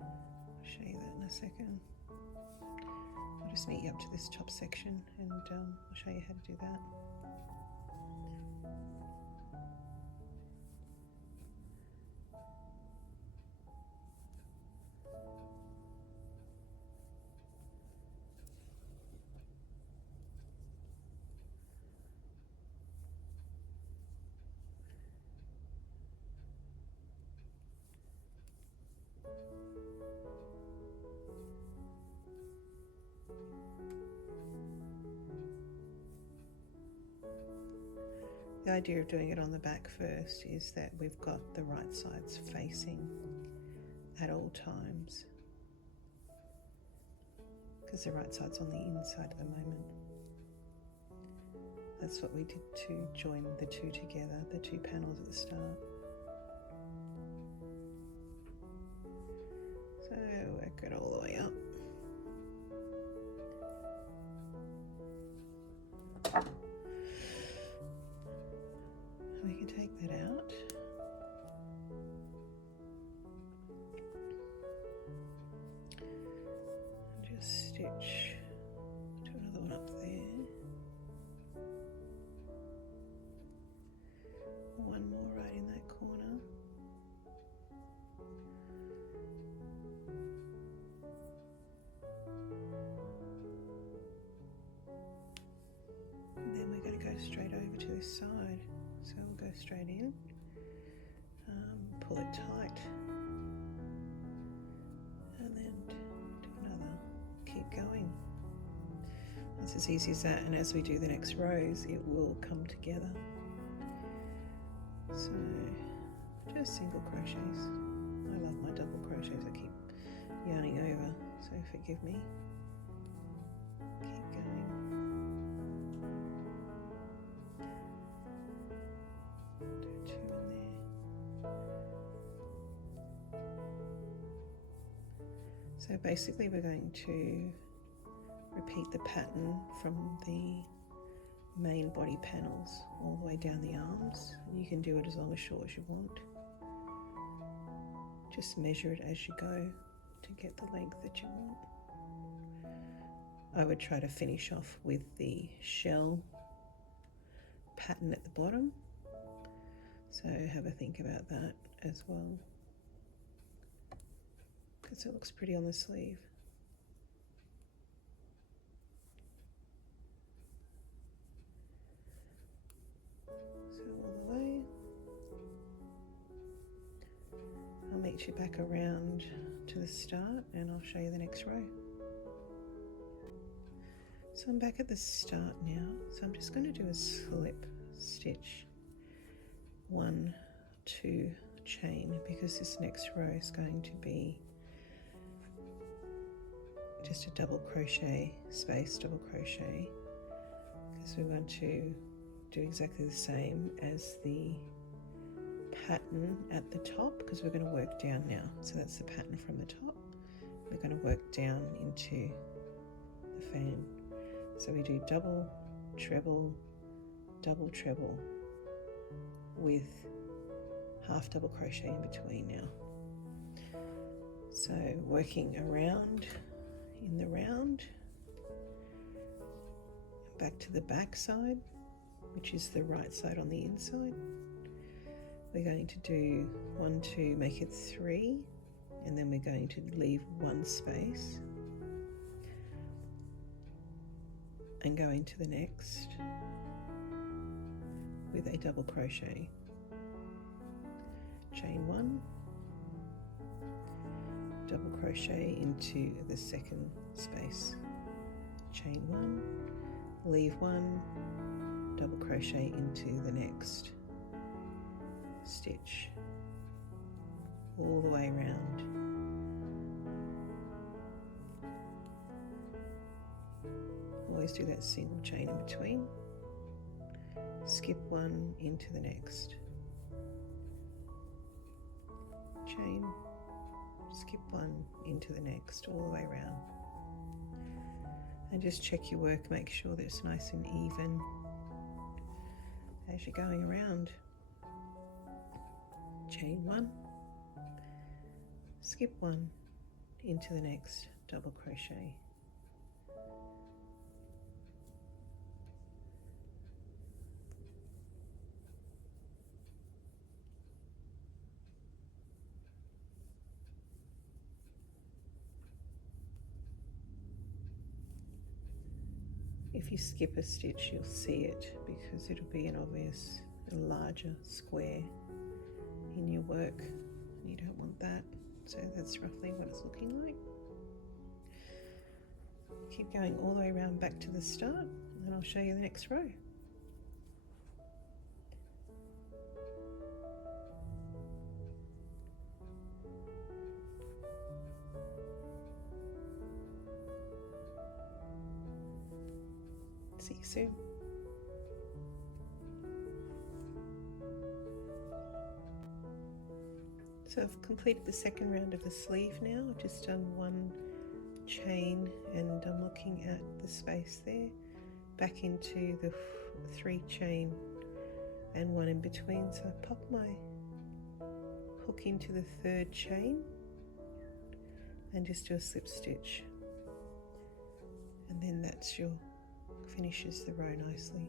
I'll show you that in a second. I'll just meet you up to this top section and I'll show you how to do that. The idea of doing it on the back first is that we've got the right sides facing at all times, because the right side's on the inside at the moment. That's what we did to join the two together, the two panels at the start. So work it all the way up. We can take that out. And just stitch to another one up there. One more right in that corner. And then we're going to go straight over to this side. So we'll go straight in, pull it tight, and then do another. Keep going. It's as easy as that, and as we do the next rows, it will come together. So just single crochets. I love my double crochets. I keep yarning over, so forgive me. Keep going. Do two in there. So basically we're going to repeat the pattern from the main body panels all the way down the arms. You can do it as long or short as you want. Just measure it as you go to get the length that you want. I would try to finish off with the shell pattern at the bottom, so have a think about that as well, because it looks pretty on the sleeve. So all the way. I'll meet you back around to the start and I'll show you the next row. So I'm back at the start now, so I'm just going to do a slip stitch, 1, 2 chain, because this next row is going to be just a double crochet space, double crochet, because we want to do exactly the same as the pattern at the top, because we're going to work down now. So that's the pattern from the top. We're going to work down into the fan. So we do double, treble, double, treble with half double crochet in between now. So working around in the round, back to the back side, which is the right side on the inside. We're going to do 1, 2, make it 3, and then we're going to leave 1 space and go into the next with a double crochet. Chain 1, double crochet into the second space, chain 1, leave 1, double crochet into the next stitch, all the way around. Always do that single chain in between, skip 1 into the next, chain, skip 1 into the next, all the way around. And just check your work, make sure that it's nice and even as you're going around. Chain 1, skip 1 into the next, double crochet. If you skip a stitch, you'll see it because it'll be an obvious larger square in your work. You don't want that, so that's roughly what it's looking like. Keep going all the way around back to the start and I'll show you the next row. See you soon. So I've completed the second round of the sleeve now. I've just done one chain and I'm looking at the space there, back into the 3 chain and 1 in between. So I pop my hook into the 3rd chain and just do a slip stitch, and then that's your finishes the row nicely.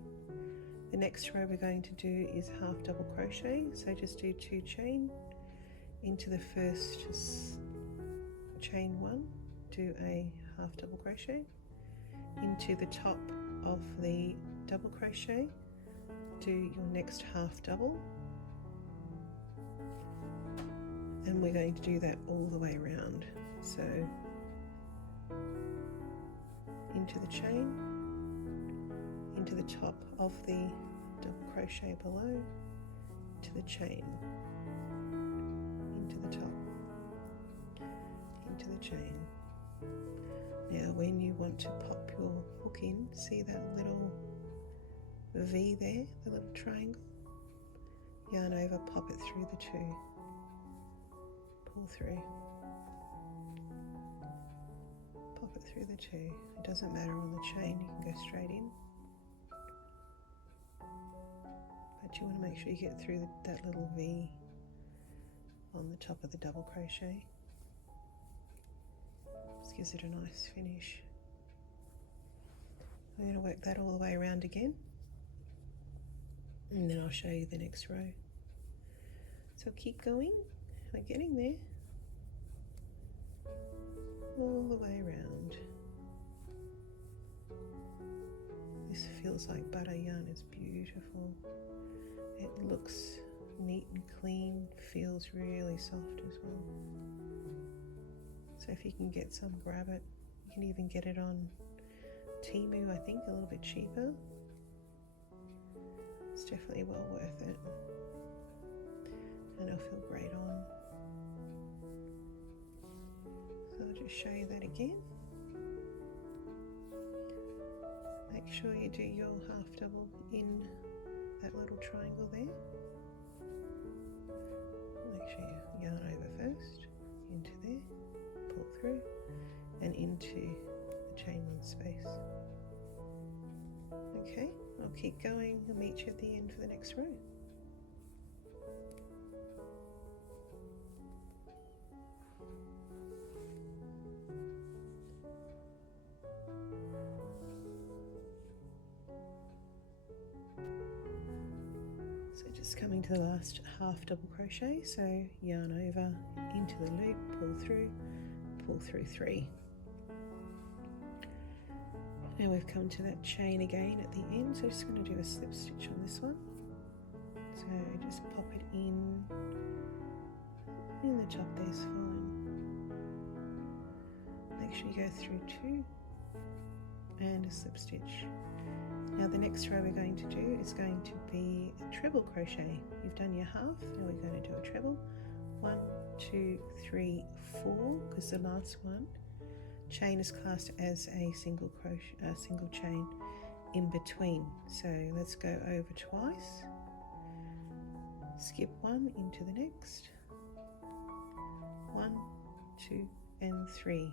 The next row we're going to do is half double crochet, so just do 2 chain into the first chain 1, do a half double crochet, into the top of the double crochet do your next half double, and we're going to do that all the way around. So into the chain, into the top of the double crochet below, to the chain, into the top, into the chain. Now when you want to pop your hook in, see that little V there, the little triangle? Yarn over, pop it through the 2, pull through, pop it through the 2. It doesn't matter on the chain, you can go straight in, but you want to make sure you get through that little V on the top of the double crochet. Just gives it a nice finish. I'm going to work that all the way around again, and then I'll show you the next row. So keep going, we're getting there, all the way around. This feels like butter yarn, it's beautiful. It looks neat and clean, feels really soft as well. So if you can get some, grab it. You can even get it on Temu, I think, a little bit cheaper. It's definitely well worth it, and it'll feel great on. So I'll just show you that again. Make sure you do your half double in that little triangle there. Make sure you yarn over first, into there, pull through, and into the chain 1 space. Okay, I'll keep going. I'll meet you at the end for the next row. So just coming to the last half double crochet, so yarn over, into the loop, pull through 3. Now we've come to that chain again at the end, so just going to do a slip stitch on this one. So just pop it in the top there's fine. Make sure you go through 2 and a slip stitch. Now the next row we're going to do is going to be a treble crochet. You've done your half, now we're going to do a treble. 1, 2, 3, 4, because the last one chain is classed as a single crochet, single chain in between. So let's go over twice, skip 1 into the next, 1, 2, and 3,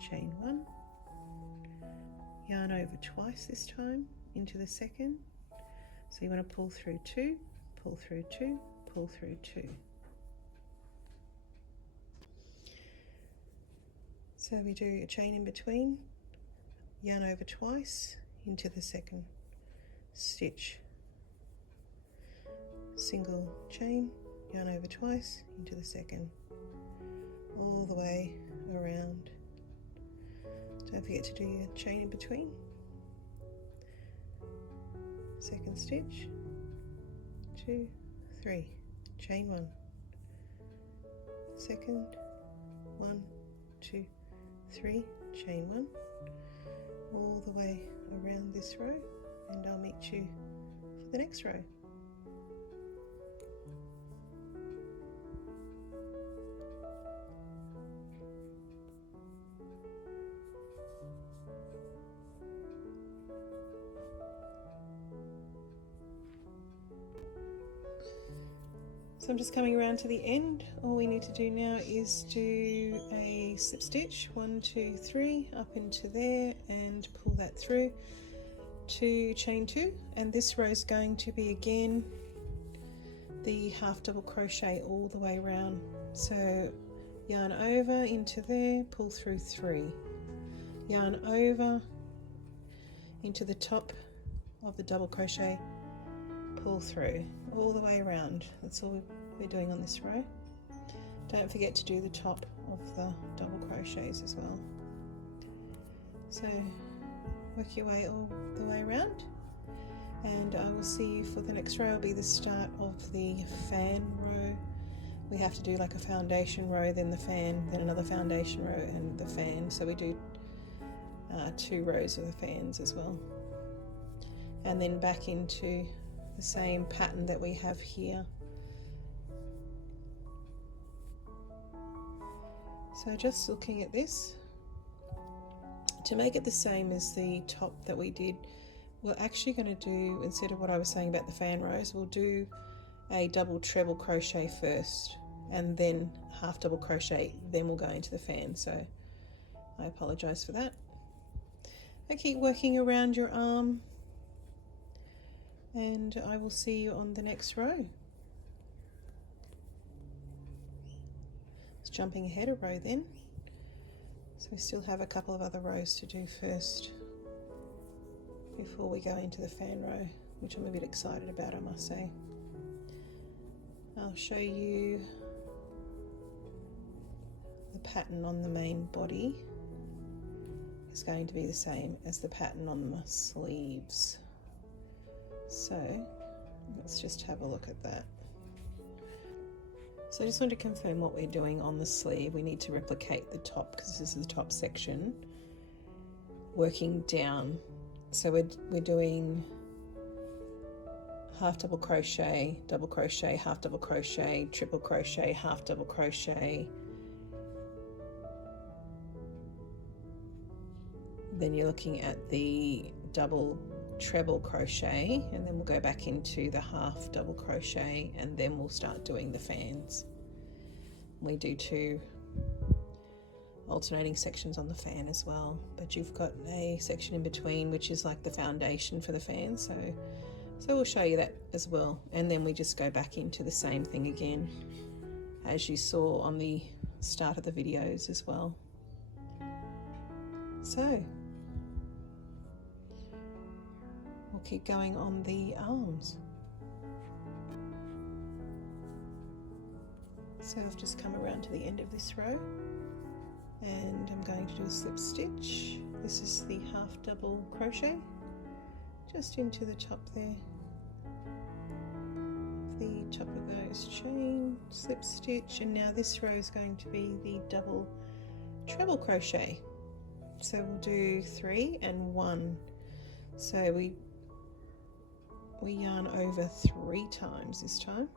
chain 1, yarn over twice this time into the second. So you want to pull through 2, pull through 2, pull through 2. So we do a chain in between, yarn over twice into the second stitch, single chain, yarn over twice into the second, all the way around. Don't forget to do your chain in between, second stitch, 2, 3, chain 1, second, 1, 2, 3, chain 1, all the way around this row, and I'll meet you for the next row. So I'm just coming around to the end. All we need to do now is do a slip stitch, 1, 2, 3, up into there, and pull that through to chain 2, and this row is going to be again the half double crochet all the way around. So yarn over into there, pull through 3, yarn over into the top of the double crochet, pull through all the way around. That's all we're doing on this row. Don't forget to do the top of the double crochets as well. So work your way all the way around, and I will see you for the next row. Will be the start of the fan row. We have to do like a foundation row, then the fan, then another foundation row, and the fan. So we do 2 rows of the fans as well, and then back into the same pattern that we have here. So just looking at this, to make it the same as the top that we did, we're actually going to do, instead of what I was saying about the fan rows, we'll do a double treble crochet first and then half double crochet, then we'll go into the fan. So I apologize for that. I keep working around your arm, and I will see you on the next row. Just jumping ahead a row then. So we still have a couple of other rows to do first before we go into the fan row, which I'm a bit excited about, I must say. I'll show you the pattern on the main body. It's going to be the same as the pattern on the sleeves. So let's just have a look at that. So I just want to confirm what we're doing on the sleeve. We need to replicate the top because this is the top section, working down. So we're doing half double crochet, half double crochet, triple crochet, half double crochet. Then you're looking at the double treble crochet, and then we'll go back into the half double crochet, and then we'll start doing the fans. We do 2 alternating sections on the fan as well, but you've got a section in between which is like the foundation for the fan, so we'll show you that as well, and then we just go back into the same thing again as you saw on the start of the videos as well. So we'll keep going on the arms. So I've just come around to the end of this row, and I'm going to do a slip stitch. This is the half double crochet just into the top there, the top of those chain, slip stitch, and now this row is going to be the double treble crochet. So we'll do 3 and 1. So we yarn over 3 times this time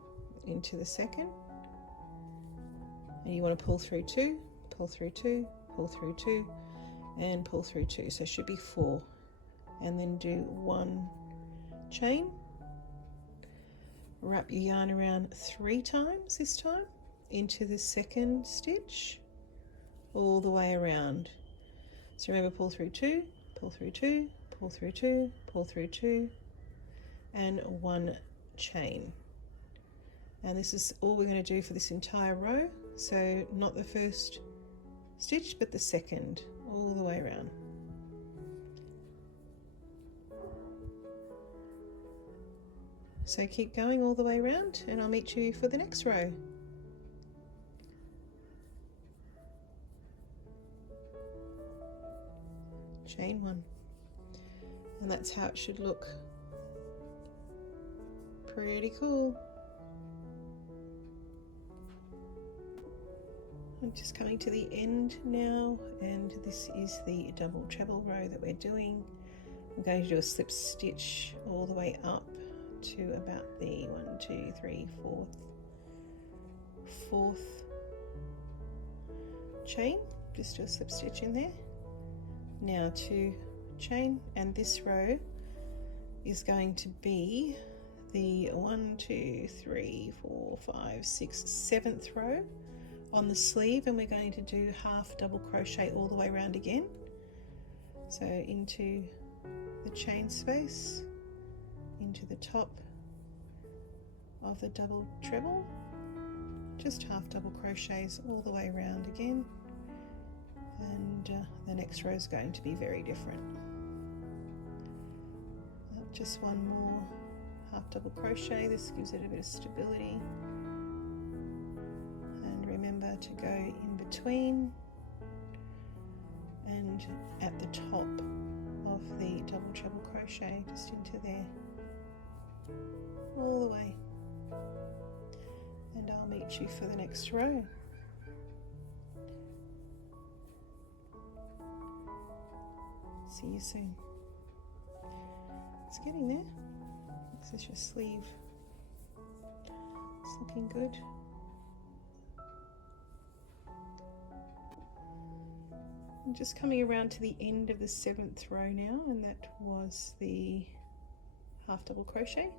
into the second, and you want to pull through 2, pull through 2, pull through 2, and pull through 2. So it should be 4, and then do 1 chain, wrap your yarn around 3 times this time into the second stitch all the way around. So remember, pull through 2, pull through 2, pull through 2, pull through 2, and 1 chain. And this is all we're going to do for this entire row, so not the first stitch but the second, all the way around. So keep going all the way around, and I'll meet you for the next row. Chain 1, and that's how it should look. Pretty cool. I'm just coming to the end now, and this is the double treble row that we're doing. I'm going to do a slip stitch all the way up to about the 1, 2, 3, 4th chain. Just do a slip stitch in there. Now 2 chain, and this row is going to be the 1, 2, 3, 4, 5, 6, 7th row on the sleeve, and we're going to do half double crochet all the way around again. So into the chain space, into the top of the double treble, just half double crochets all the way around again, and the next row is going to be very different. Just one more half double crochet, this gives it a bit of stability, and remember to go in between and at the top of the double treble crochet, just into there, all the way, and I'll meet you for the next row. See you soon. It's getting there. This is your sleeve. It's looking good. I'm just coming around to the end of the 7th row now, and that was the half double crochet.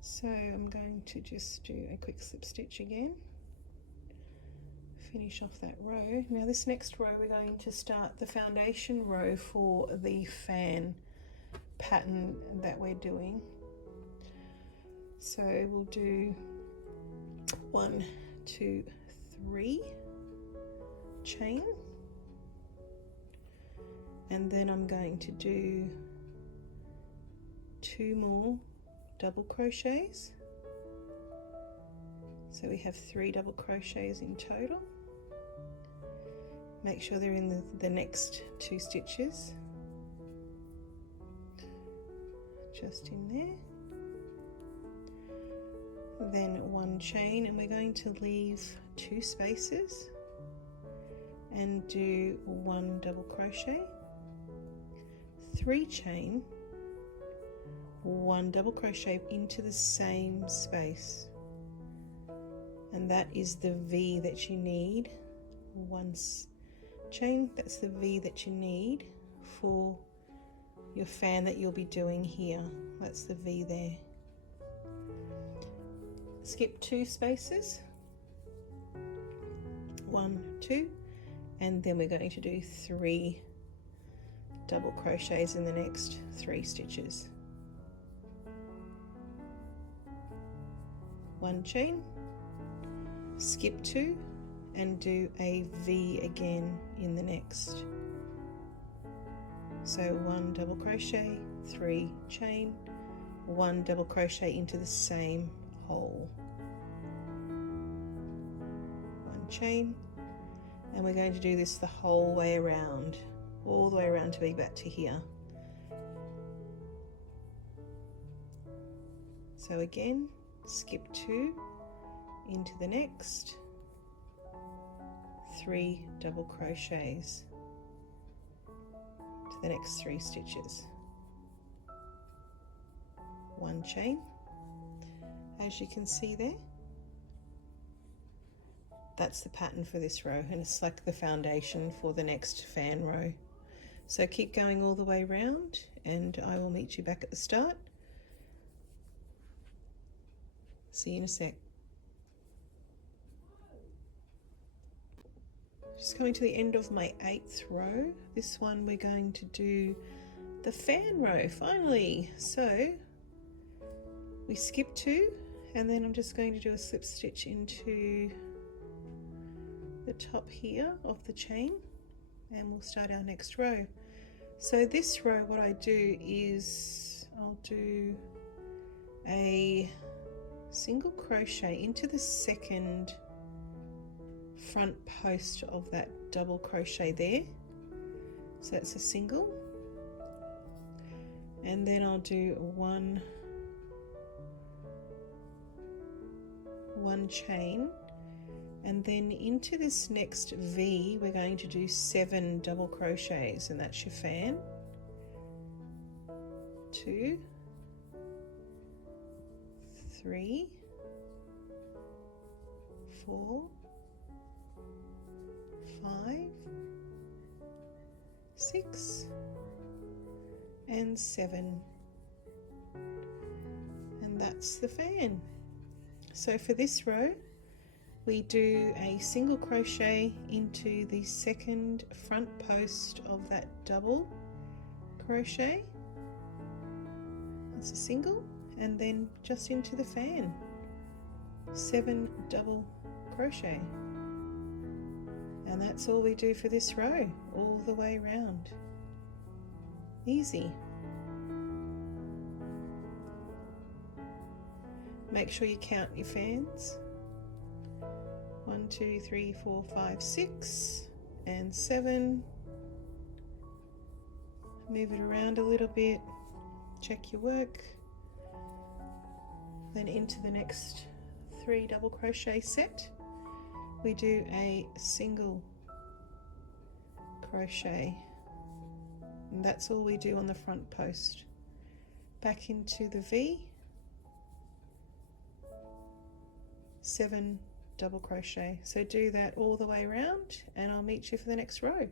So I'm going to just do a quick slip stitch again, finish off that row. Now this next row we're going to start the foundation row for the fan pattern that we're doing. So we'll do 1, 2, 3 chain, and then I'm going to do 2 more double crochets, so we have 3 double crochets in total. Make sure they're in the next 2 stitches, just in there. Then 1 chain, and we're going to leave 2 spaces and do 1 double crochet, 3 chain, 1 double crochet into the same space, and that is the V that you need. 1 chain, that's the V that you need for your fan that you'll be doing here. That's the V there. Skip 2 spaces, 1, 2, and then we're going to do 3 double crochets in the next 3 stitches. 1 chain, skip 2, and do a V again in the next. So 1 double crochet, 3 chain, 1 double crochet into the same hole, 1 chain, and we're going to do this the whole way around, all the way around to be back to here. So again, skip 2 into the next, 3 double crochets to the next 3 stitches, 1 chain. As you can see there, that's the pattern for this row, and it's like the foundation for the next fan row. So keep going all the way around, and I will meet you back at the start. See you in a sec. Just coming to the end of my 8th row. This one we're going to do the fan row finally. So we skip 2, and then I'm just going to do a slip stitch into the top here of the chain, and we'll start our next row. So this row, what I do is I'll do a single crochet into the second front post of that double crochet there, so that's a single, and then I'll do one chain, and then into this next V we're going to do 7 double crochets, and that's your fan. 2, 3, 4, 5, 6, and 7. and that's the fan. So for this row we do a single crochet into the second front post of that double crochet. That's a single, and then just into the fan 7 double crochet, and that's all we do for this row all the way around. Easy. Make sure you count your fans. 1, 2, 3, 4, 5, 6 and 7. Move it around a little bit, check your work, then into the next 3 double crochet set we do a single crochet, and that's all we do on the front post. Back into the V, 7 double crochet. So do that all the way around and I'll meet you for the next row.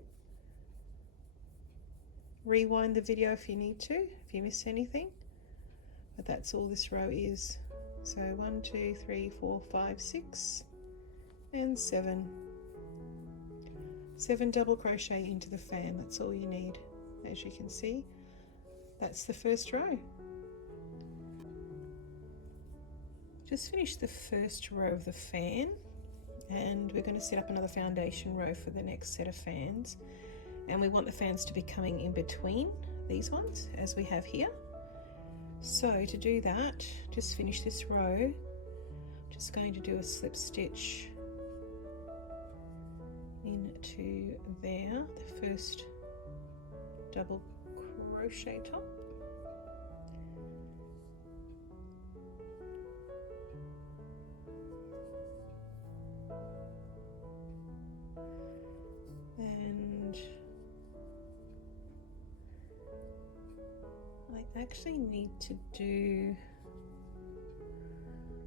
Rewind the video if you need to, if you miss anything, but that's all this row is. So 1, 2, 3, 4, 5, 6 and 7 double crochet into the fan. That's all you need. As you can see, that's the first row. Just finished the first row of the fan, and we're going to set up another foundation row for the next set of fans, and we want the fans to be coming in between these ones as we have here. So to do that, just finish this row, just going to do a slip stitch into there, the first double crochet top, and I actually need to do,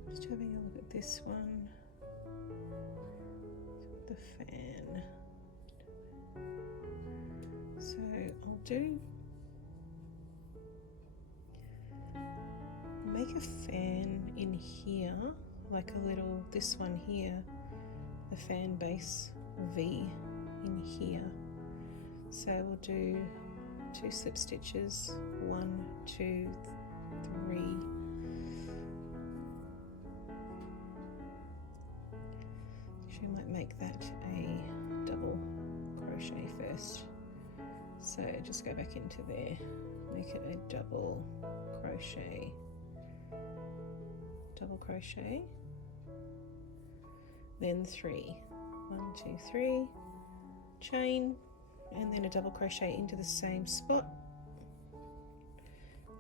just having a look at this one, the fan. So I'll do, make a fan in here, like a little, this one here, the fan base V in here. So we'll do 2 slip stitches, 1, 2, 3. Actually, I might make that a double crochet first. So just go back into there, make it a double crochet, then 3, 1, 2, 3, chain, and then a double crochet into the same spot,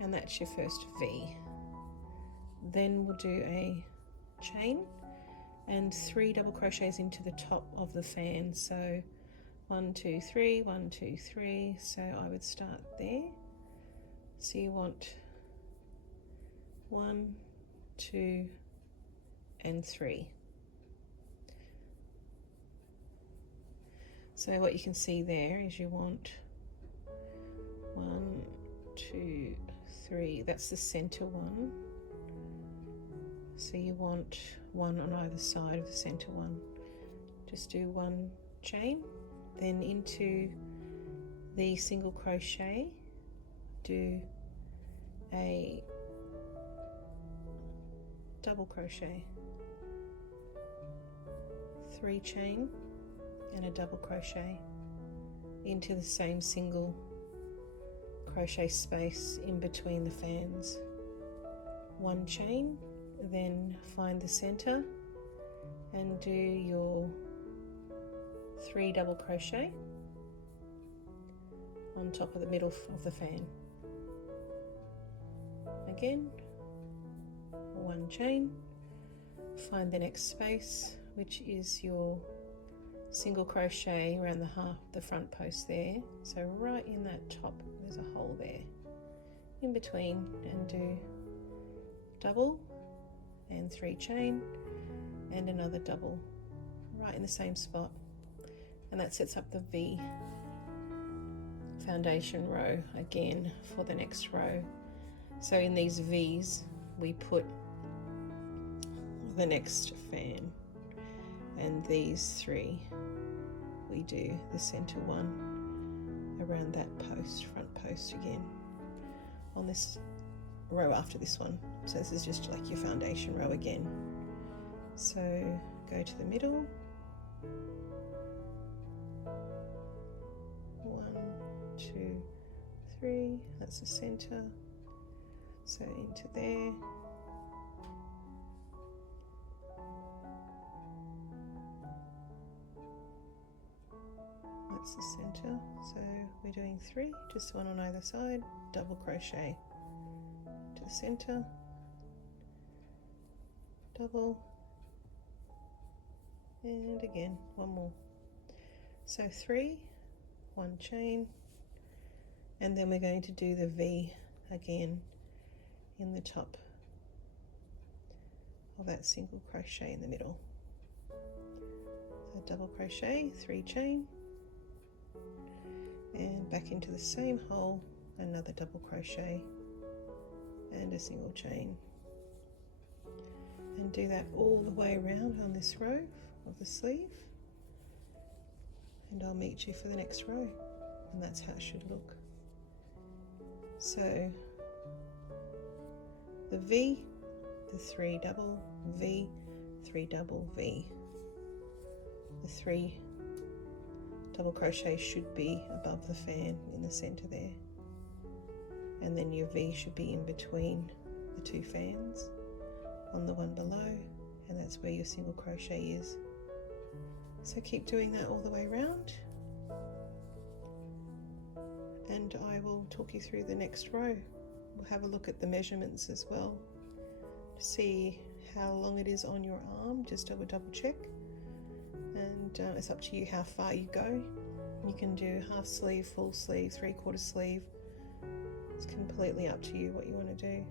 and that's your first V. Then we'll do a chain and 3 double crochets into the top of the fan. So 1, 2, 3, 1, 2, 3. So I would start there. So you want 1, 2 and 3. So what you can see there is you want 1, 2, 3. That's the center one. So you want 1 on either side of the center one. Just do 1 chain, then into the single crochet do a double crochet, 3 chain and a double crochet into the same single crochet space in between the fans, 1 chain, then find the center and do your 3 double crochet on top of the middle of the fan. Again, 1 chain, find the next space, which is your single crochet around the front post there. So right in that top there's a hole there in between, and do double and 3 chain and another double right in the same spot, and that sets up the V foundation row again for the next row. So in these V's we put the next fan, and these three we do the center one around that post, front post again on this row after this one. So this is just like your foundation row again. So go to the middle, 1, 2, 3, that's the center, so into there, that's the center. So we're doing 3, just one on either side, double crochet to the center, double, and again one more. So 3, 1 chain, and then we're going to do the V again in the top of that single crochet in the middle. So double crochet, 3 chain, and back into the same hole, another double crochet and a single chain, and do that all the way around on this row of the sleeve, and I'll meet you for the next row, and that's how it should look. So the V, the 3 double V, 3 double V, the 3 double crochet should be above the fan in the center there, and then your V should be in between the 2 fans on the one below, and that's where your single crochet is. So keep doing that all the way around, and I will talk you through the next row. We'll have a look at the measurements as well to see how long it is on your arm, just double check, and it's up to you how far you go. You can do half sleeve, full sleeve, 3/4 sleeve. It's completely up to you what you want to do.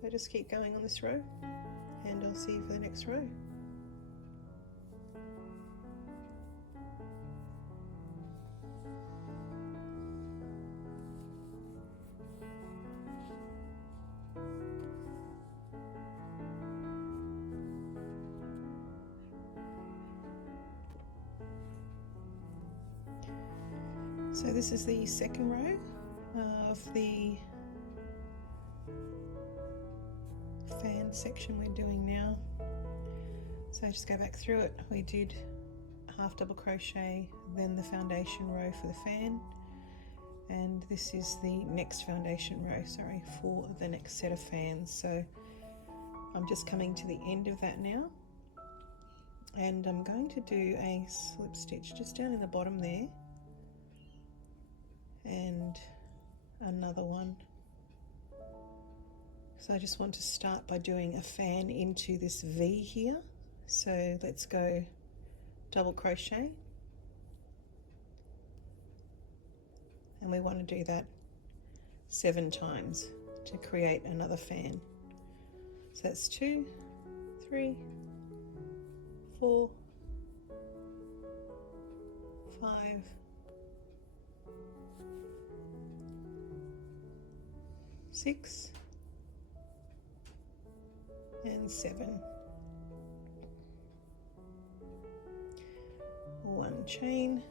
So just keep going on this row, and I'll see you for the next row. So this is the second row of the fan section we're doing now. So just go back through it. We did half double crochet, then the foundation row for the fan, and this is the next foundation row, sorry, for the next set of fans. So I'm just coming to the end of that now, and I'm going to do a slip stitch just down in the bottom there, and another one. So I just want to start by doing a fan into this V here. So let's go double crochet, and we want to do that 7 times to create another fan. So that's 2, 3, 4, 5, 6, and 7. 1 chain,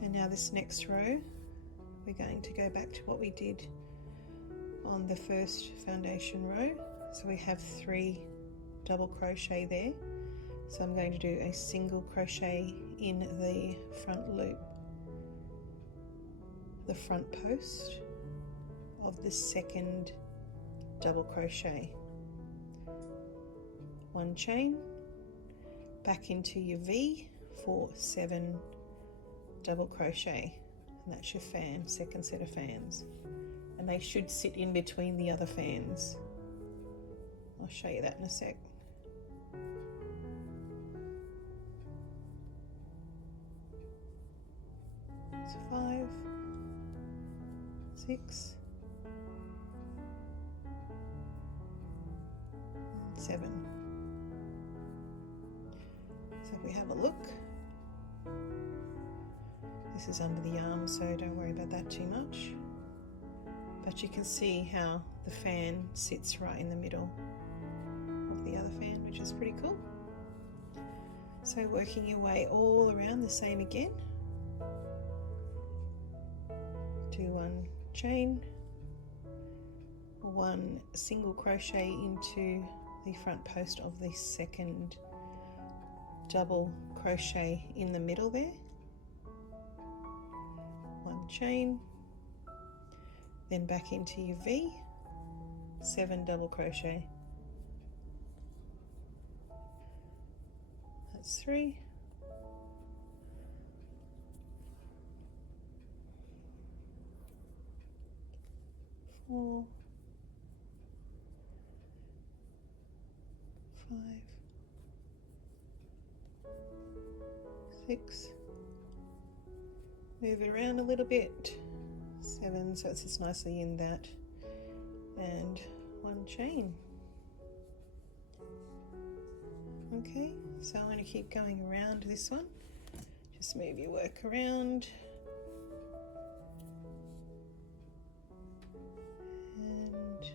and now this next row we're going to go back to what we did on the first foundation row. So we have 3 double crochet there, so I'm going to do a single crochet in the front loop, the front post of the second double crochet, 1 chain, back into your V for 7 double crochet, and that's your fan, second set of fans, and they should sit in between the other fans. I'll show you that in a sec. So 5, 6, 7. So if we have a look, this is under the arm, so don't worry about that too much. but you can see how the fan sits right in the middle of the other fan, which is pretty cool. So working your way all around the same again. Do one chain, one single crochet into the front post of the second double crochet in the middle there, one chain, then back into your V, 7 double crochet, that's 3, 4, 5, 6, move it around a little bit, 7, so it sits nicely in that, and one chain. Okay, so I'm going to keep going around this one. Just move your work around. And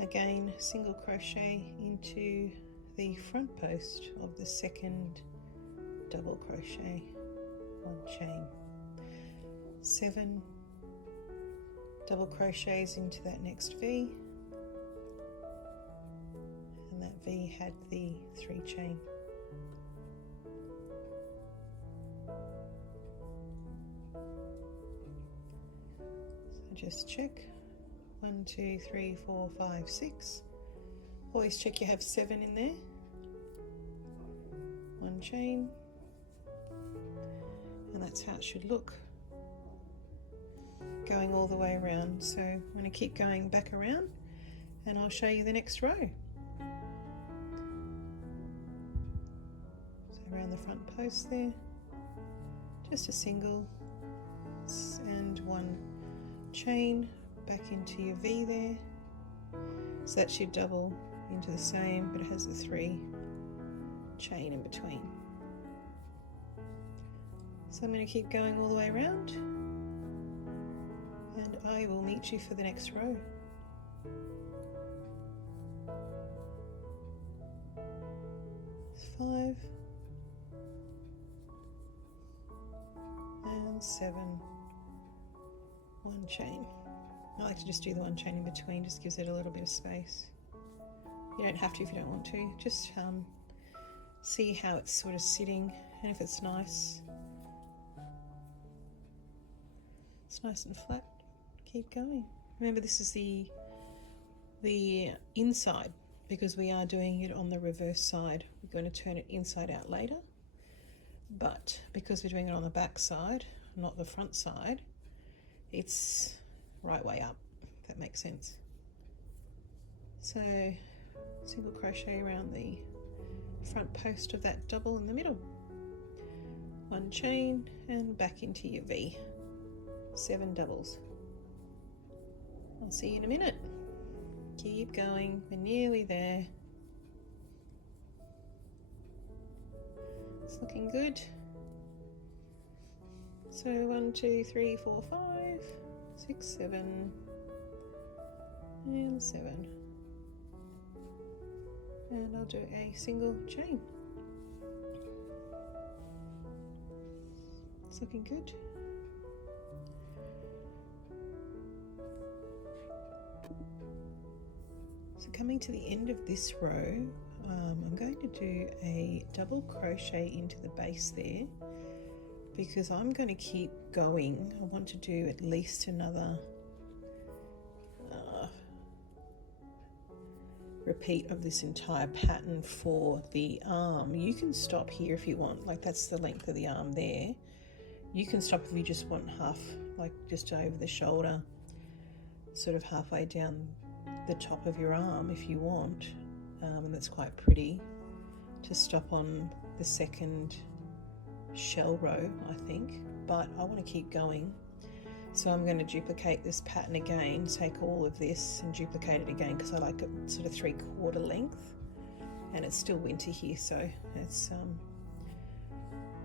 again, single crochet into the front post of the second double crochet, one chain, 7 double crochets into that next V, and that V had the 3 chain. So just check 1, 2, 3, 4, 5, 6. Always check you have 7 in there. One chain, and that's how it should look, going all the way around. So I'm going to keep going back around and I'll show you the next row. So around the front post there, just a single and one chain back into your V there. So that should double into the same, but it has the 3 chain in between. So I'm going to keep going all the way around and I will meet you for the next row. It's 5 and 7, one chain. I like to just do the one chain in between, just gives it a little bit of space. You don't have to if you don't want to, just see how it's sort of sitting, and if it's nice and flat, keep going. Remember, this is the inside, because we are doing it on the reverse side. We're going to turn it inside out later, but because we're doing it on the back side, not the front side, it's right way up, if that makes sense. So single crochet around the front post of that double in the middle, one chain and back into your V, 7 doubles. I'll see you in a minute. Keep going, we're nearly there. It's looking good. So 1, 2, 3, 4, 5, 6, 7 and 7, and I'll do a single chain. It's looking good. So coming to the end of this row, I'm going to do a double crochet into the base there, because I'm going to keep going. I want to do at least another repeat of this entire pattern for the arm. You can stop here if you want, like that's the length of the arm there. You can stop if you just want half, like just over the shoulder, sort of halfway down the top of your arm if you want, and that's quite pretty to stop on the second shell row, I think, but I want to keep going. So I'm going to duplicate this pattern again, take all of this and duplicate it again, because I like it sort of 3/4 length, and it's still winter here, so it's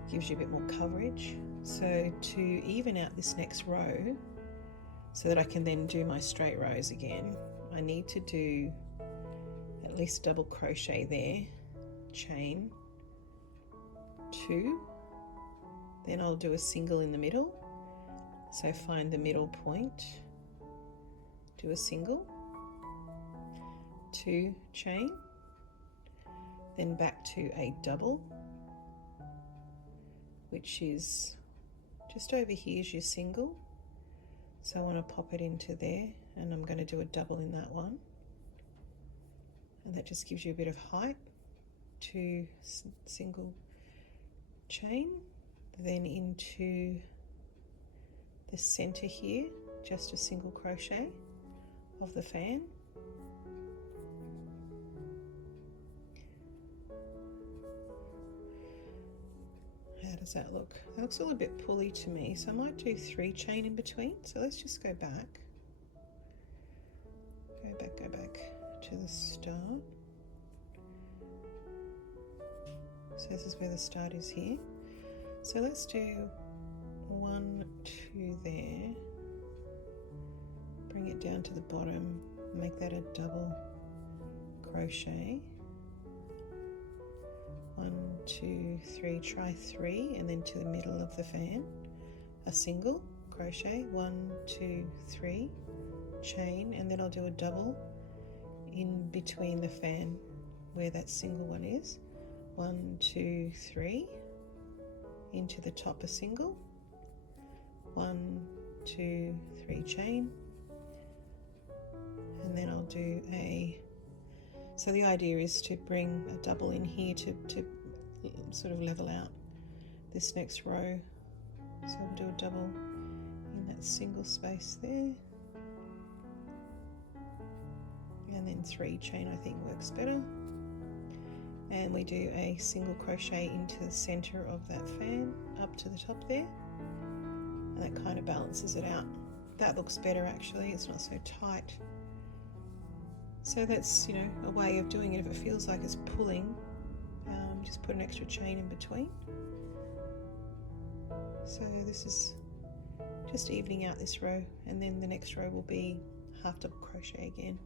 gives you a bit more coverage. So to even out this next row, so that I can then do my straight rows again. I need to do at least double crochet there, chain 2, then I'll do a single in the middle. So find the middle point, do a single, 2 chain, then back to a double, which is just over here is your single. So I want to pop it into there, and I'm going to do a double in that one, and that just gives you a bit of height. 2 single chain, then into the center here, just a single crochet of the fan. How does that look? That looks a little bit pulley to me, so I might do 3 chain in between. So let's just go back to the start. So this is where the start is here. So let's do 1, 2 there, bring it down to the bottom, make that a double crochet, 1, 2, 3, try 3, and then to the middle of the fan, a single crochet, 1, 2, 3, chain, and then I'll do a double in between the fan where that single one is, 1, 2, 3, into the top a single, 1, 2, 3 chain, and then I'll do so the idea is to bring a double in here to sort of level out this next row. So I'll do a double in that single space there, and then 3 chain I think works better, and we do a single crochet into the center of that fan up to the top there, and that kind of balances it out. That looks better actually, it's not so tight. So that's, you know, a way of doing it. If it feels like it's pulling, just put an extra chain in between. So this is just evening out this row, and then the next row will be half double crochet again,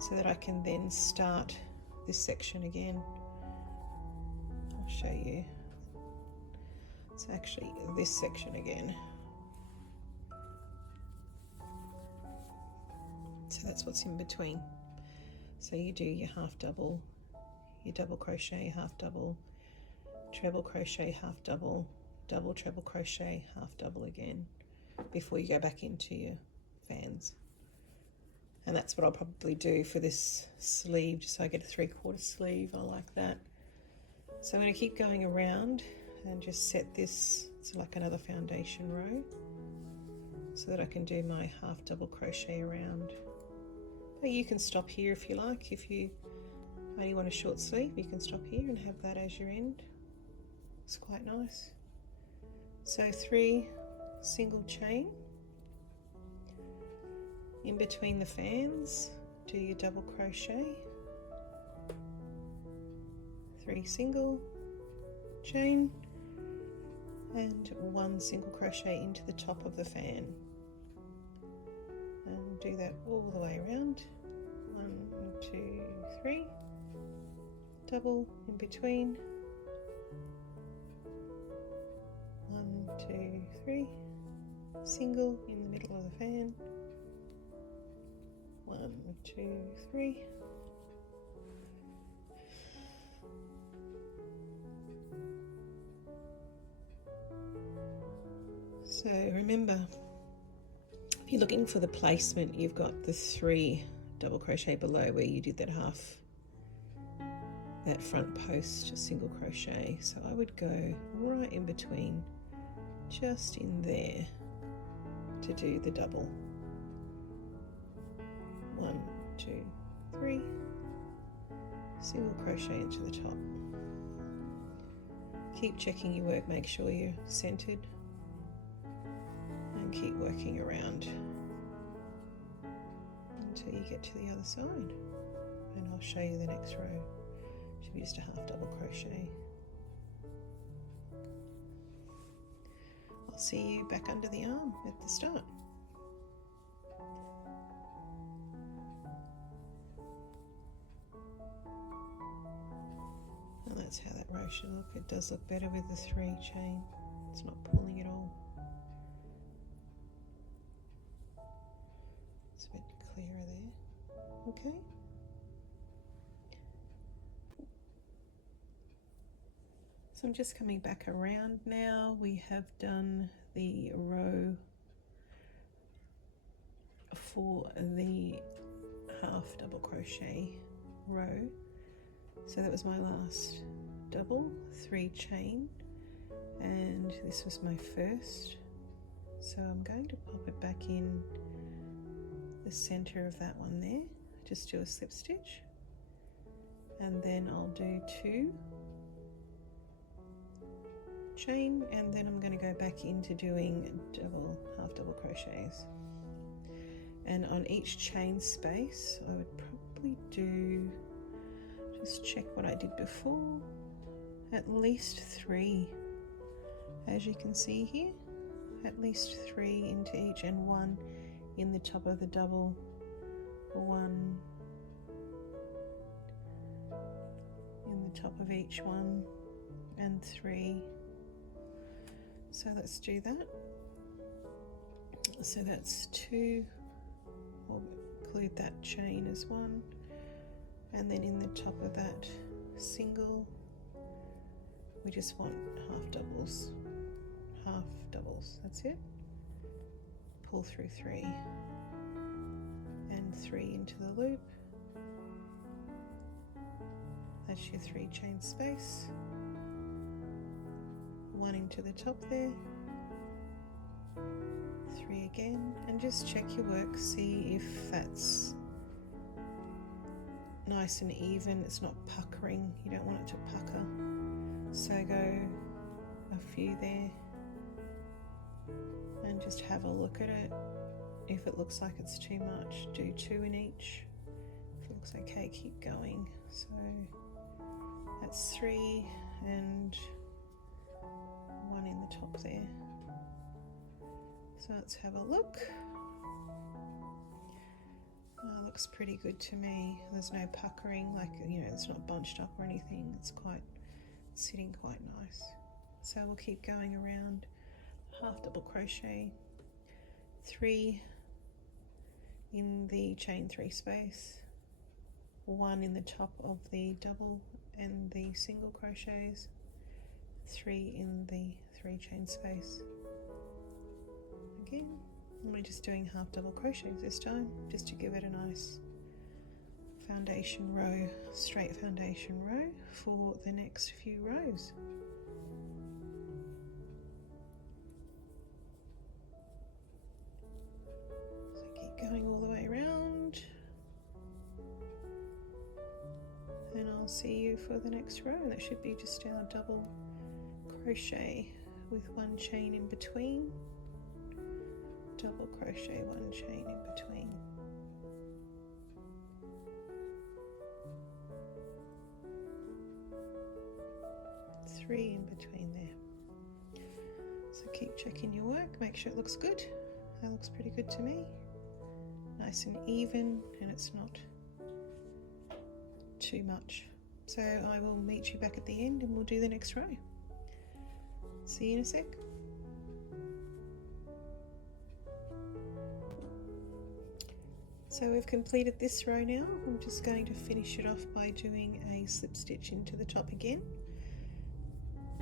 so that I can then start this section again. I'll show you. It's actually this section again. So that's what's in between. So you do your half double, your double crochet, half double, treble crochet, half double, double treble crochet, half double again before you go back into your fans. And that's what I'll probably do for this sleeve, just so I get a 3/4 sleeve. I like that. So I'm going to keep going around and just set this to like another foundation row, so that I can do my half double crochet around. But you can stop here if you like. If you only want a short sleeve, you can stop here and have that as your end. It's quite nice. So 3 single chain in between the fans, do your double crochet, 3 single chain, and 1 single crochet into the top of the fan, and do that all the way around. 1, 2, 3, double in between, 1, 2, 3, single in the middle of the fan, 1, 2, 3, so remember, if you're looking for the placement, you've got the 3 double crochet below where you did that that front post single crochet. So I would go right in between, just in there, to do the double. 1, 2, 3, single crochet into the top. Keep checking your work, make sure you're centered, and keep working around until you get to the other side, and I'll show you the next row. Should be just a half double crochet. I'll see you back under the arm at the start. that's how that row should look. It does look better with the 3 chain. It's not pulling at all. It's a bit clearer there. Okay. So I'm just coming back around now. We have done the row for the half double crochet row. So that was my last double, 3 chain, and this was my first. So I'm going to pop it back in the center of that one there. Just do a slip stitch, and then I'll do 2 chain, and then I'm going to go back into doing half double crochets. And on each chain space I would probably do, just check what I did before, at least 3, as you can see here, at least 3 into each, and 1 in the top of the double, 1 in the top of each one, and 3. So let's do that. So that's 2, we'll include that chain as 1, and then in the top of that single we just want half doubles, that's it. Pull through 3 and 3 into the loop. That's your 3 chain space, 1 into the top there, 3 again, and just check your work, see if that's nice and even, it's not puckering, you don't want it to pucker. So go a few there and just have a look at it. If it looks like it's too much, do 2 in each. If it looks okay, keep going. So that's 3 and 1 in the top there. So let's have a look. Oh, looks pretty good to me. There's no puckering, like, you know, it's not bunched up or anything. It's sitting quite nice. So we'll keep going around. Half double crochet, 3 in the chain 3 space, 1 in the top of the double and the single crochets, 3 in the 3 chain space. Again, we're just doing half double crochets this time, just to give it a nice foundation row, straight foundation row for the next few rows. So keep going all the way around, and I'll see you for the next row. That should be just our double crochet with 1 chain in between, double crochet, 1 chain in between. Three in between there. So keep checking your work, make sure it looks good. That looks pretty good to me. Nice and even, and it's not too much. So I will meet you back at the end and we'll do the next row. See you in a sec. So we've completed this row now. I'm just going to finish it off by doing a slip stitch into the top again.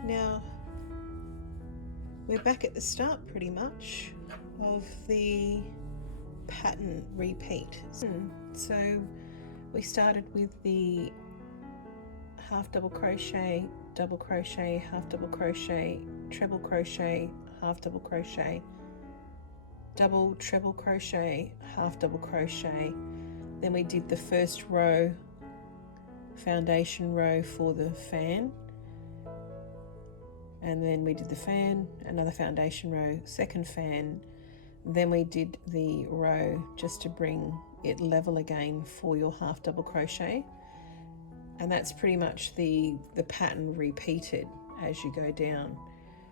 Now we're back at the start pretty much of the pattern repeat. So we started with the half double crochet, double crochet, half double crochet, treble crochet, half double crochet, double treble crochet, half double crochet. Then we did the first row, foundation row for the fan, and then we did the fan, another foundation row, second fan, then we did the row just to bring it level again for your half double crochet. And that's pretty much the pattern repeated as you go down.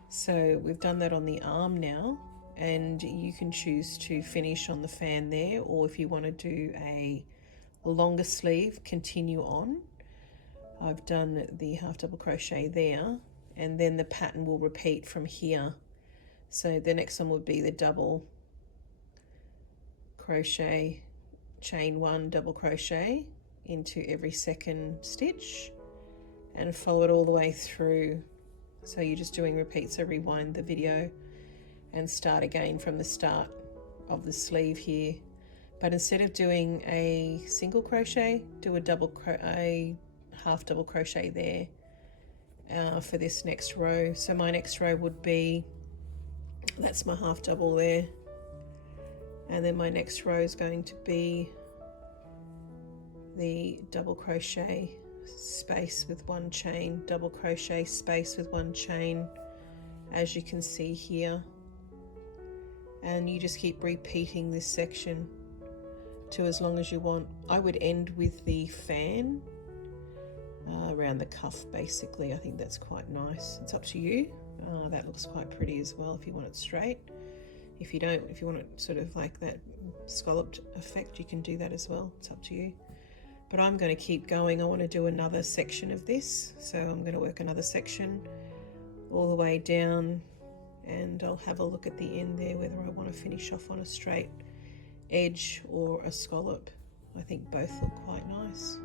So we've done that on the arm now, and you can choose to finish on the fan there, or if you want to do a longer sleeve, continue on. I've done the half double crochet there, and then the pattern will repeat from here. So the next one would be the double crochet, chain 1, double crochet into every second stitch and follow it all the way through. So you're just doing repeats. So rewind the video and start again from the start of the sleeve here. But instead of doing a single crochet, do a half double crochet there for this next row. So my next row would be, that's my half double there, and then my next row is going to be the double crochet space with 1 chain, double crochet space with 1 chain, as you can see here. And you just keep repeating this section to as long as you want. I would end with the fan around the cuff basically. I think that's quite nice. It's up to you. That looks quite pretty as well if you want it straight. If you don't, if you want it sort of like that scalloped effect, you can do that as well. It's up to you. But I'm going to keep going. I want to do another section of this, so I'm going to work another section all the way down, and I'll have a look at the end there whether I want to finish off on a straight edge or a scallop. I think both look quite nice.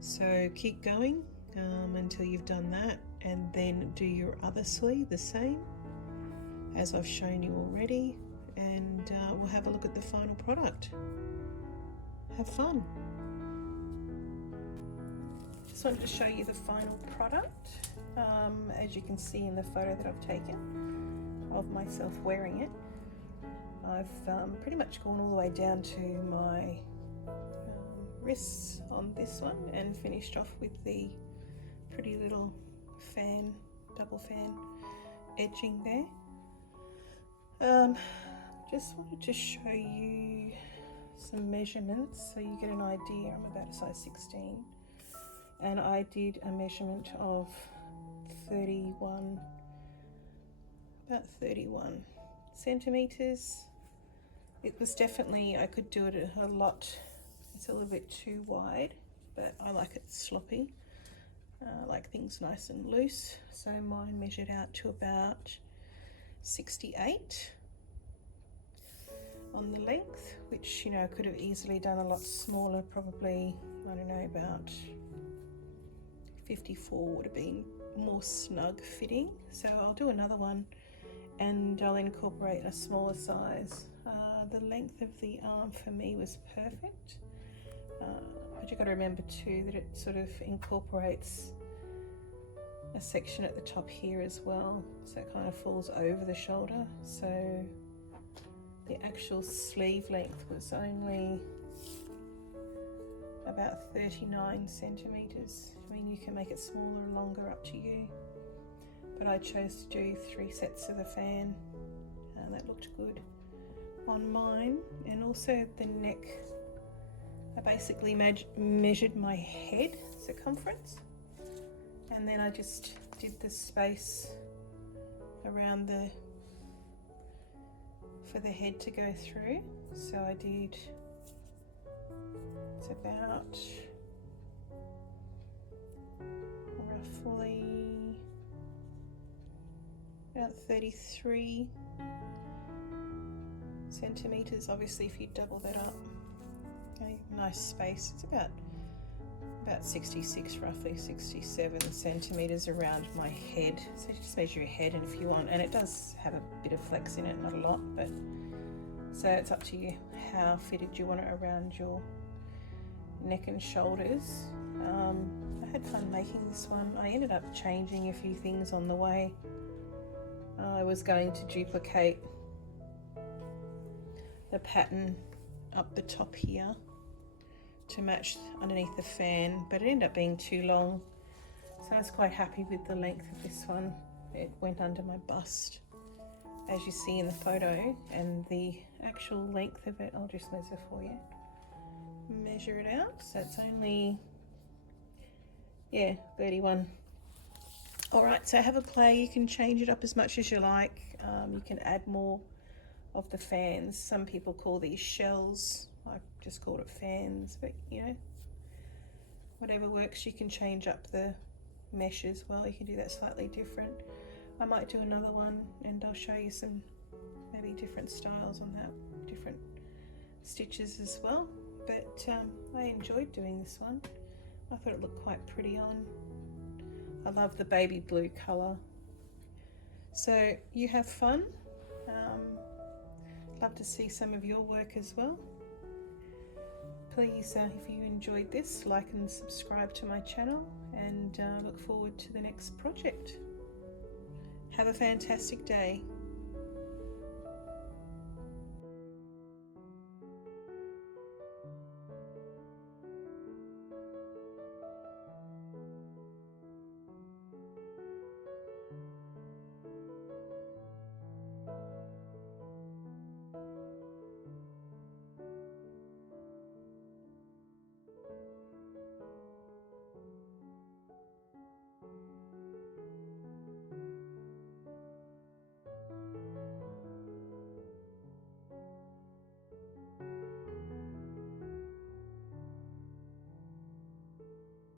So keep going until you've done that, and then do your other sleeve the same as I've shown you already, and we'll have a look at the final product. Have fun. Just wanted to show you the final product. As you can see in the photo that I've taken of myself wearing it, I've pretty much gone all the way down to my wrists on this one and finished off with the pretty little fan, double fan edging there. Just wanted to show you some measurements so you get an idea. I'm about a size 16, and I did a measurement of 31, about 31 centimeters. It was definitely, I could do it a lot. It's a little bit too wide, but I like it sloppy. I like things nice and loose. So mine measured out to about 68 on the length, which, you know, I could have easily done a lot smaller, probably, I don't know, about 54 would have been more snug fitting. So I'll do another one and I'll incorporate a smaller size. The length of the arm for me was perfect, but you've got to remember too that it sort of incorporates a section at the top here as well, so it kind of falls over the shoulder. So the actual sleeve length was only about 39 centimeters. I mean, you can make it smaller or longer, up to you, but I chose to do 3 sets of the fan, and that looked good on mine. And also the neck, I basically measured my head circumference, and then I just did the space around for the head to go through. So I did, it's about roughly about 33 centimeters. Obviously if you double that up, okay, nice space. It's about 66, roughly 67 centimeters around my head. So just measure your head, and if you want, and it does have a bit of flex in it, not a lot, but so it's up to you how fitted you want it around your neck and shoulders. I had fun making this one. I ended up changing a few things on the way. I was going to duplicate the pattern up the top here to match underneath the fan, but it ended up being too long, so I was quite happy with the length of this one. It went under my bust, as you see in the photo, and the actual length of it, I'll just measure for you. Measure it out, so it's only, yeah, 31. All right, so have a play. You can change it up as much as you like. You can add more of the fans. Some people call these shells. I just called it fans, but you know, whatever works. You can change up the mesh as well. You can do that slightly different. I might do another one and I'll show you some maybe different styles on that, different stitches as well. But I enjoyed doing this one. I thought it looked quite pretty on. I love the baby blue colour. So you have fun. Love to see some of your work as well. Please, if you enjoyed this, like and subscribe to my channel, and look forward to the next project. Have a fantastic day.